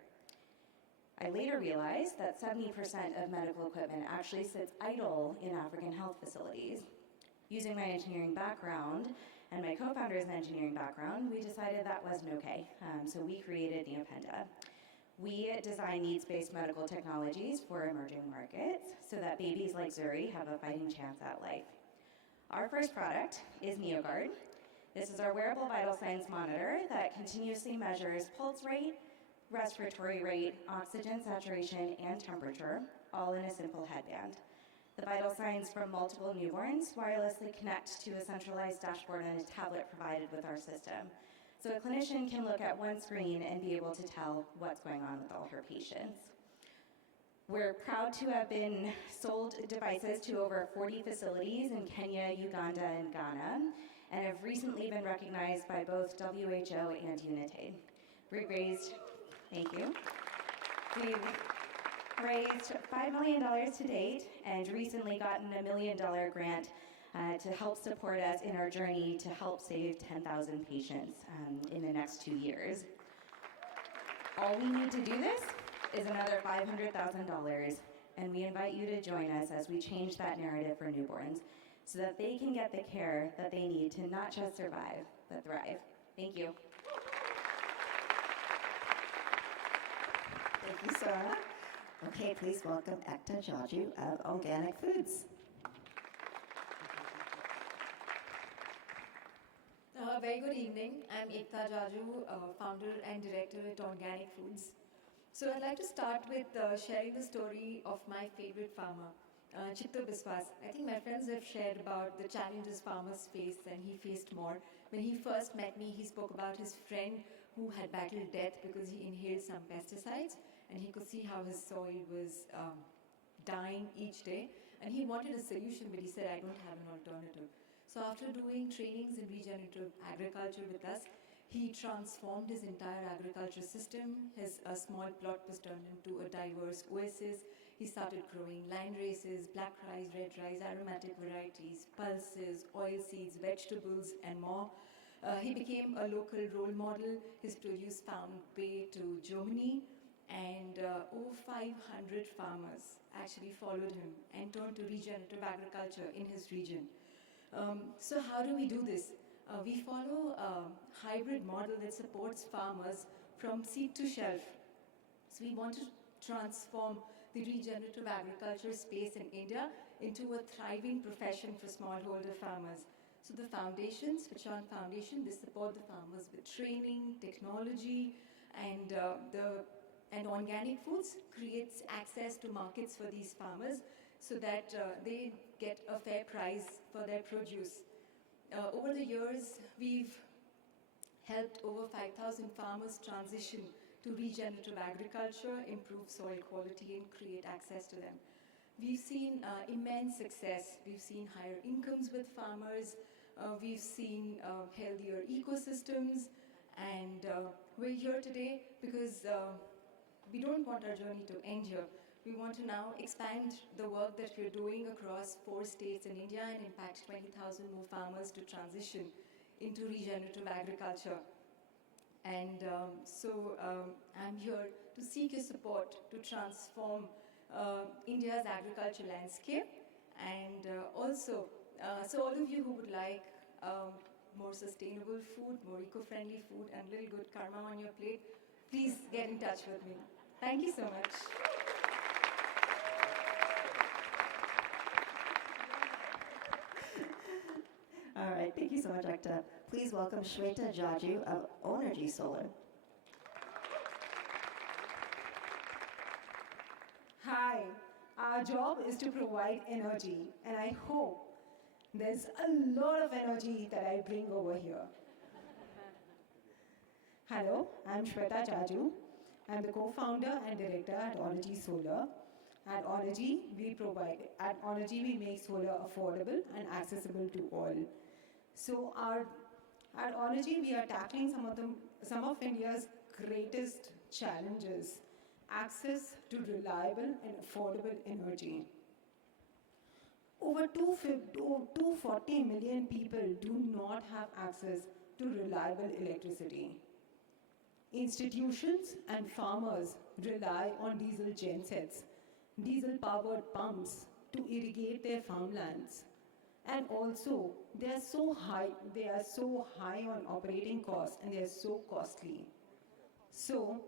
I later realized that 70% of medical equipment actually sits idle in African health facilities. Using my engineering background and my co-founder's engineering background, we decided that wasn't okay. So we created Neopenda. We design needs-based medical technologies for emerging markets so that babies like Zuri have a fighting chance at life. Our first product is NeoGuard. This is our wearable vital signs monitor that continuously measures pulse rate, respiratory rate, oxygen saturation, and temperature, all in a simple headband. The vital signs from multiple newborns wirelessly connect to a centralized dashboard and a tablet provided with our system. So a clinician can look at one screen and be able to tell what's going on with all her patients. We're proud to have been sold devices to over 40 facilities in Kenya, Uganda, and Ghana, and have recently been recognized by both WHO and UNITAID. We've raised $5 million to date and recently gotten a $1 million grant to help support us in our journey to help save 10,000 patients in the next 2 years. All we need to do this is another $500,000, and we invite you to join us as we change that narrative for newborns so that they can get the care that they need to not just survive, but thrive. Thank you. Thank you, Sarah. Okay, please welcome Ekta Jaju of Organic Foods. Very good evening. I'm Ekta Jaju, founder and director at Organic Foods. So I'd like to start with sharing the story of my favorite farmer, Chitto Biswas. I think my friends have shared about the challenges farmers face, and he faced more. When he first met me, he spoke about his friend who had battled death because he inhaled some pesticides, and he could see how his soil was dying each day. And he wanted a solution, but he said, I don't have an alternative. So after doing trainings in regenerative agriculture with us, he transformed his entire agriculture system. His small plot was turned into a diverse oasis. He started growing line races, black rice, red rice, aromatic varieties, pulses, oil seeds, vegetables, and more. He became a local role model. His produce found way to Germany, and over 500 farmers actually followed him and turned to regenerative agriculture in his region. So how do we do this? We follow a hybrid model that supports farmers from seed to shelf. So we want to transform the regenerative agriculture space in India into a thriving profession for smallholder farmers. So the foundations, Fundacion Foundation, they support the farmers with training, technology, and Organic Foods creates access to markets for these farmers so that they get a fair price for their produce. Over the years, we've helped over 5,000 farmers transition to regenerative agriculture, improve soil quality, and create access to them. We've seen immense success. We've seen higher incomes with farmers. We've seen healthier ecosystems. And we're here today because we don't want our journey to end here. We want to now expand the work that we're doing across 4 states in India and impact 20,000 more farmers to transition into regenerative agriculture. And I'm here to seek your support to transform India's agriculture landscape. And also, so all of you who would like more sustainable food, more eco-friendly food, and a little good karma on your plate, please get in touch with me. Thank you so much. All right, thank you so much, Ekta. Please welcome Shweta Jaju of Onergy Solar. Hi, our job is to provide energy, and I hope there's a lot of energy that I bring over here. Hello, I'm Shweta Jaju. I'm the co-founder and director at Onergy Solar. At Onergy, we make solar affordable and accessible to all. So at Onergy, we are tackling some of India's greatest challenges: access to reliable and affordable energy. Over 240 million people do not have access to reliable electricity. Institutions and farmers rely on diesel gensets, diesel-powered pumps to irrigate their farmlands. And also, they are so high on operating costs, and they are so costly. So,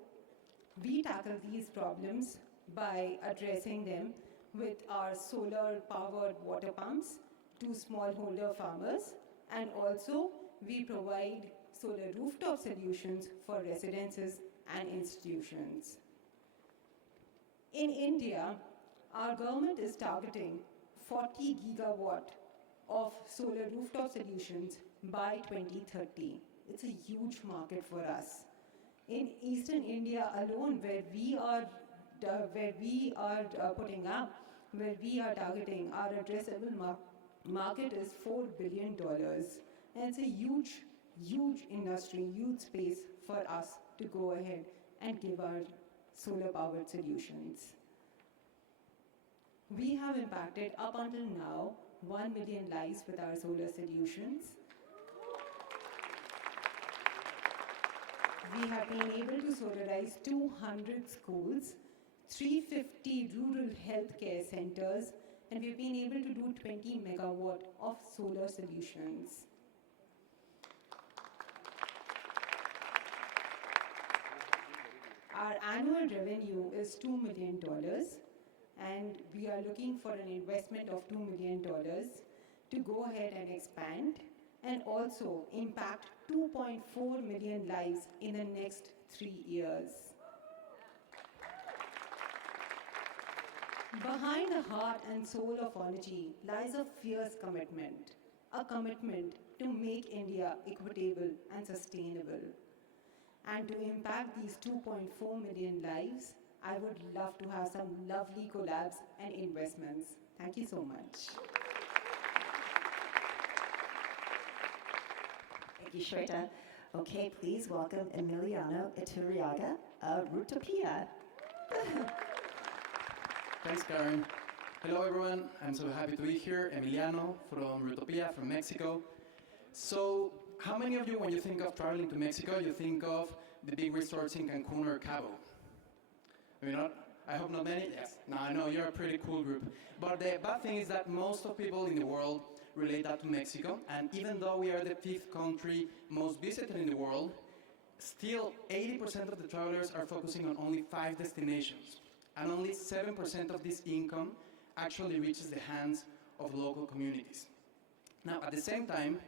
we tackle these problems by addressing them with our solar-powered water pumps to smallholder farmers, and also we provide solar rooftop solutions for residences and institutions. In India, our government is targeting 40 gigawatt of solar rooftop solutions by 2030. It's a huge market for us. In Eastern India alone, where we are targeting, our addressable market is $4 billion. And it's a huge industry, huge space for us to go ahead and give our solar-powered solutions. We have impacted, up until now, 1 million lives with our solar solutions. We have been able to solarize 200 schools, 350 rural healthcare centers, and we've been able to do 20 megawatt of solar solutions. Our annual revenue is $2 million, and we are looking for an investment of $2 million to go ahead and expand and also impact 2.4 million lives in the next 3 years. Behind the heart and soul of Onergy lies a fierce commitment, a commitment to make India equitable and sustainable. And to impact these 2.4 million lives, I would love to have some lovely collabs and investments. Thank you so much. Thank you, Shweta. Okay, please welcome Emiliano Iturriaga of Rutopia. Thanks, Karen. Hello, everyone. I'm so happy to be here. Emiliano from Rutopia, from Mexico. So, how many of you, when you think of traveling to Mexico, you think of the big resorts in Cancun or Cabo? Maybe not? I hope not many? Yes. No, I know you're a pretty cool group. But the bad thing is that most of people in the world relate that to Mexico. And even though we are the 5th country most visited in the world, still 80% of the travelers are focusing on only 5 destinations. And only 7% of this income actually reaches the hands of local communities. Now, at the same time,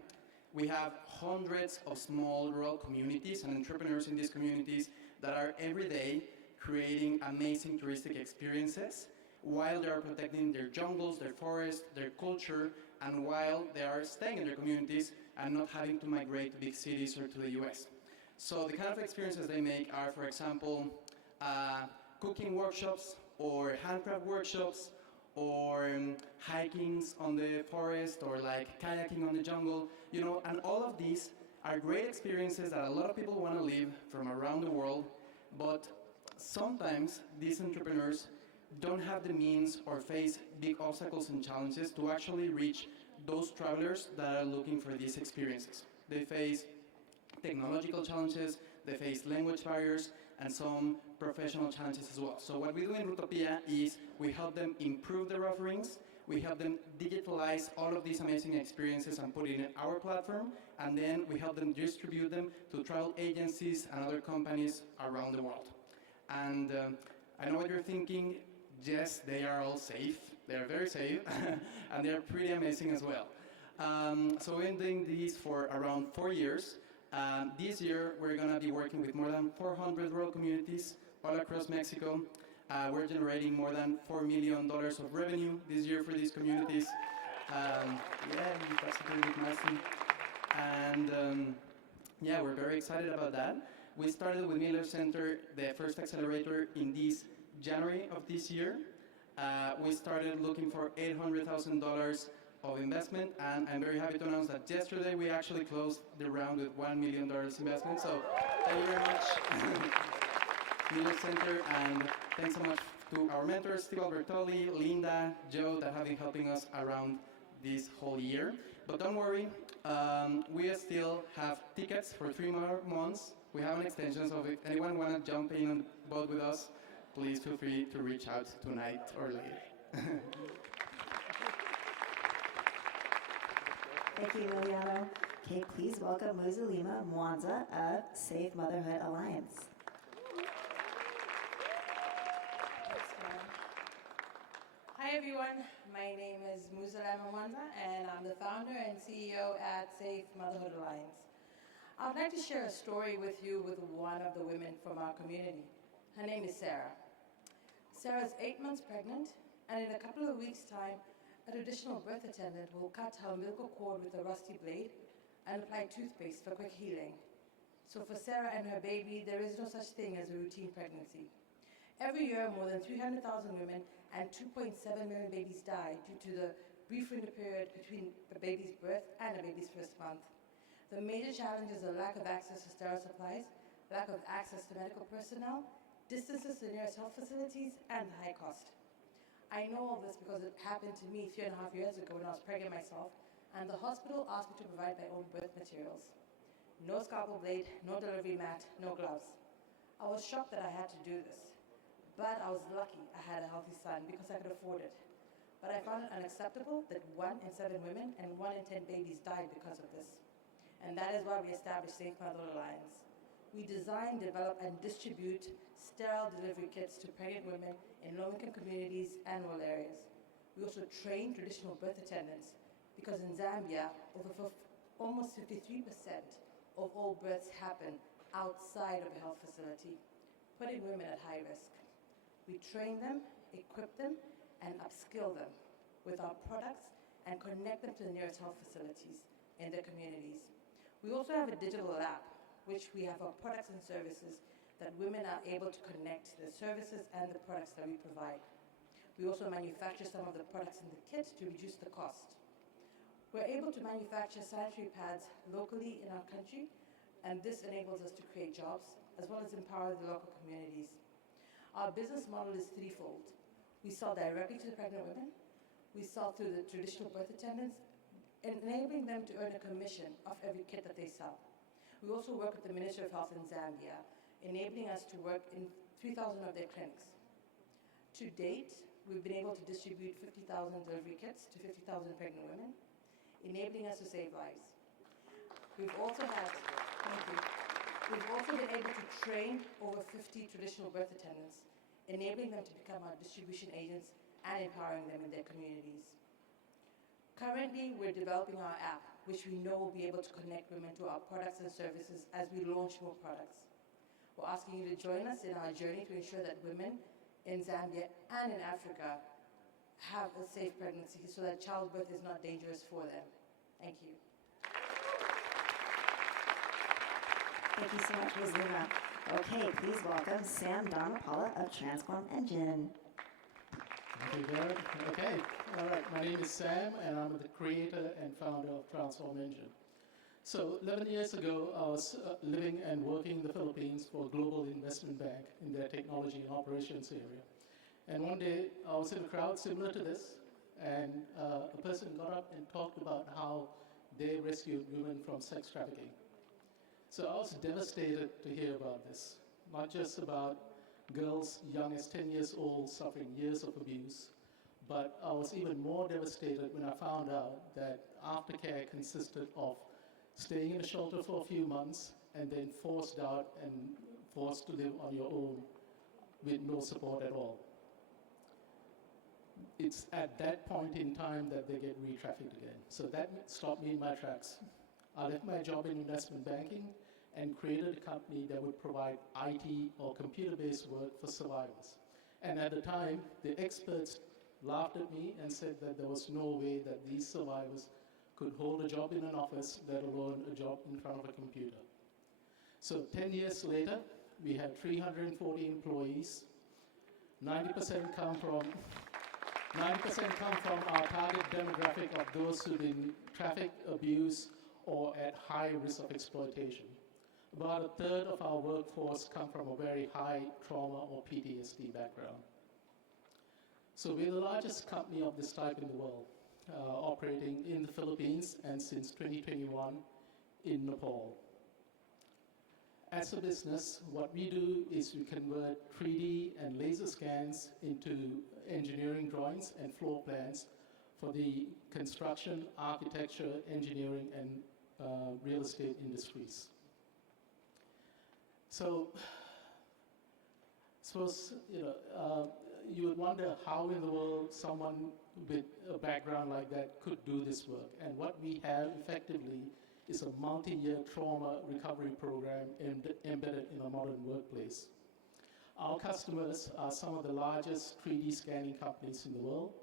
we have hundreds of small rural communities and entrepreneurs in these communities that are every day creating amazing touristic experiences while they are protecting their jungles, their forests, their culture, and while they are staying in their communities and not having to migrate to big cities or to the US. So the kind of experiences they make are, for example, cooking workshops or handcraft workshops or hikings on the forest or like kayaking on the jungle, you know, and all of these are great experiences that a lot of people want to live from around the world, but sometimes these entrepreneurs don't have the means or face big obstacles and challenges to actually reach those travelers that are looking for these experiences. They face technological challenges, they face language barriers, and some professional challenges as well. So what we do in Rutopia is we help them improve their offerings, we help them digitalize all of these amazing experiences and put it in our platform, and then we help them distribute them to travel agencies and other companies around the world. And I know what you're thinking. Yes, they are all safe. They are very safe, and they are pretty amazing as well. So we've been doing these for around 4 years. This year, we're going to be working with more than 400 rural communities all across Mexico. We're generating more than $4 million of revenue this year for these communities. That's a pretty big milestone. And we're very excited about that. We started with Miller Center, the first accelerator, in this January of this year. We started looking for $800,000 of investment, and I'm very happy to announce that yesterday we actually closed the round with $1 million investment. So thank you very much, Miller Center, and thanks so much to our mentors, Steve Albertoli, Linda, Joe, that have been helping us around this whole year. But don't worry, we still have tickets for 3 more months. We have an extension, so if anyone want to jump in on the boat with us, please feel free to reach out tonight or later. Thank you, Liliano. Okay, please welcome Muzalima Mwanza of Safe Motherhood Alliance. Hi everyone, my name is Muzalima Mwanza and I'm the founder and CEO at Safe Motherhood Alliance. I'd like to share a story with you with one of the women from our community. Her name is Sarah. Sarah's 8 months pregnant, and in a couple of weeks' time, a traditional birth attendant will cut her umbilical cord with a rusty blade and apply toothpaste for quick healing. So for Sarah and her baby, there is no such thing as a routine pregnancy. Every year, more than 300,000 women and 2.7 million babies die due to the brief window period between the baby's birth and a baby's first month. The major challenge is the lack of access to sterile supplies, lack of access to medical personnel, distances to the nearest health facilities, and the high cost. I know all this because it happened to me 3.5 years ago when I was pregnant myself, and the hospital asked me to provide my own birth materials. No scalpel blade, no delivery mat, no gloves. I was shocked that I had to do this, but I was lucky I had a healthy son because I could afford it. But I found it unacceptable that 1 in 7 women and 1 in 10 babies died because of this. And that is why we established Safe Motherhood Alliance. We design, develop, and distribute sterile delivery kits to pregnant women in low-income communities and rural areas. We also train traditional birth attendants because in Zambia, almost 53% of all births happen outside of a health facility, putting women at high risk. We train them, equip them, and upskill them with our products and connect them to the nearest health facilities in their communities. We also have a digital app, which we have our products and services that women are able to connect to the services and the products that we provide. We also manufacture some of the products in the kit to reduce the cost. We're able to manufacture sanitary pads locally in our country, and this enables us to create jobs as well as empower the local communities. Our business model is threefold. We sell directly to the pregnant women, we sell through the traditional birth attendants, enabling them to earn a commission of every kit that they sell. We also work with the Ministry of Health in Zambia, enabling us to work in 3,000 of their clinics. To date, we've been able to distribute 50,000 delivery kits to 50,000 pregnant women, enabling us to save lives. We've also been able to train over 50 traditional birth attendants, enabling them to become our distribution agents and empowering them in their communities. Currently, we're developing our app, which we know will be able to connect women to our products and services as we launch more products. We're asking you to join us in our journey to ensure that women in Zambia and in Africa have a safe pregnancy so that childbirth is not dangerous for them. Thank you. Thank you so much, Ms. Lima. Okay, please welcome Sam Dharmapala of Transform Engine. Thank you, Garrett. Okay, all right. My name is Sam, and I'm the creator and founder of Transform Engine. So 11 years ago, I was living and working in the Philippines for a global investment bank in their technology and operations area. And one day, I was in a crowd similar to this, and a person got up and talked about how they rescued women from sex trafficking. So I was devastated to hear about this, not just about girls young as 10 years old suffering years of abuse, but I was even more devastated when I found out that aftercare consisted of staying in a shelter for a few months and then forced out and forced to live on your own with no support at all. It's at that point in time that they get re-trafficked again. So that stopped me in my tracks. I left my job in investment banking and created a company that would provide IT or computer-based work for survivors. And at the time, the experts laughed at me and said that there was no way that these survivors could hold a job in an office, let alone a job in front of a computer. So 10 years later, we had 340 employees. 90% come from our target demographic of those who've been trafficked, abused, or at high risk of exploitation. About a third of our workforce come from a very high trauma or PTSD background. So we're the largest company of this type in the world, operating in the Philippines and since 2021 in Nepal. As a business, what we do is we convert 3D and laser scans into engineering drawings and floor plans for the construction, architecture, engineering, and real estate industries. So, suppose you would wonder how in the world someone with a background like that could do this work. And what we have effectively is a multi-year trauma recovery program embedded in a modern workplace. Our customers are some of the largest 3D scanning companies in the world,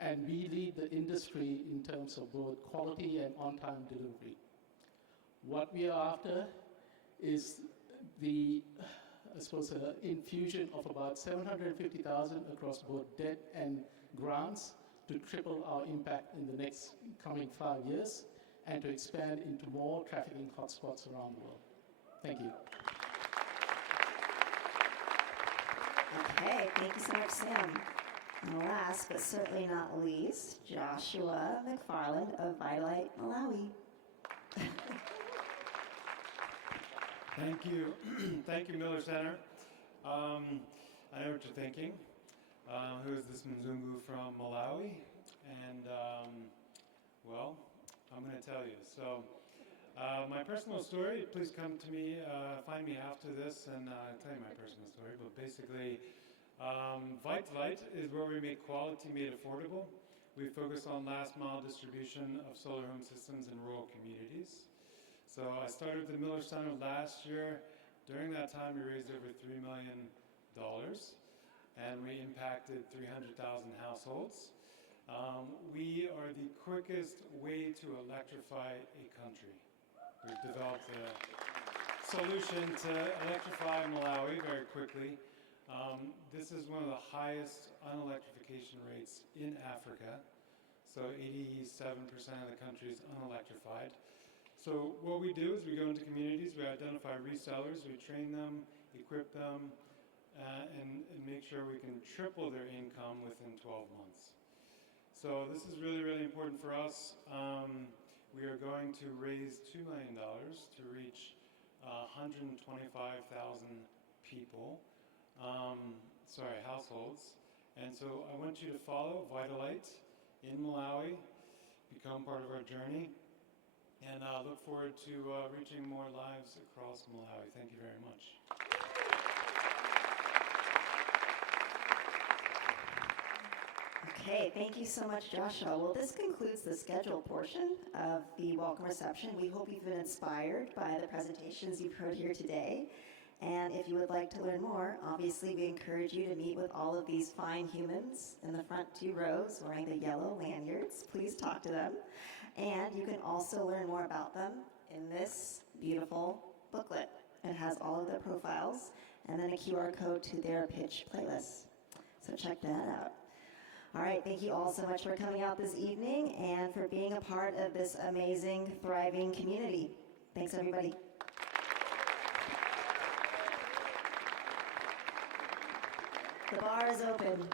and we lead the industry in terms of both quality and on-time delivery. What we are after is the, infusion of about 750,000 across both debt and grants to triple our impact in the next coming 5 years and to expand into more trafficking hotspots around the world. Thank you. Okay, thank you so much, Sam. And last but certainly not least, Joshua McFarland of Vitalite, Malawi. Thank you. Thank you, Miller Center. I know what you're thinking. Who is this Mzungu from Malawi? And, well, I'm going to tell you. So, my personal story, please come to me, find me after this, and I'll tell you my personal story. But basically, Vitalite is where we make quality made affordable. We focus on last mile distribution of solar home systems in rural communities. So I started the Miller Center last year. During that time, we raised over $3 million, and we impacted 300,000 households. We are the quickest way to electrify a country. We've developed a solution to electrify Malawi very quickly. This is one of the highest unelectrification rates in Africa. So 87% of the country is unelectrified. So what we do is we go into communities, we identify resellers, we train them, equip them, and make sure we can triple their income within 12 months. So this is really, really important for us. We are going to raise $2 million to reach 125,000 people, households. And so I want you to follow Vitalite in Malawi, become part of our journey. And I look forward to reaching more lives across Malawi. Thank you very much. Okay, thank you so much, Joshua. Well, this concludes the scheduled portion of the welcome reception. We hope you've been inspired by the presentations you've heard here today. And if you would like to learn more, obviously we encourage you to meet with all of these fine humans in the front 2 rows wearing the yellow lanyards. Please talk to them. And you can also learn more about them in this beautiful booklet. It has all of their profiles and then a QR code to their pitch playlist. So check that out. All right, thank you all so much for coming out this evening and for being a part of this amazing, thriving community. Thanks, everybody. The bar is open.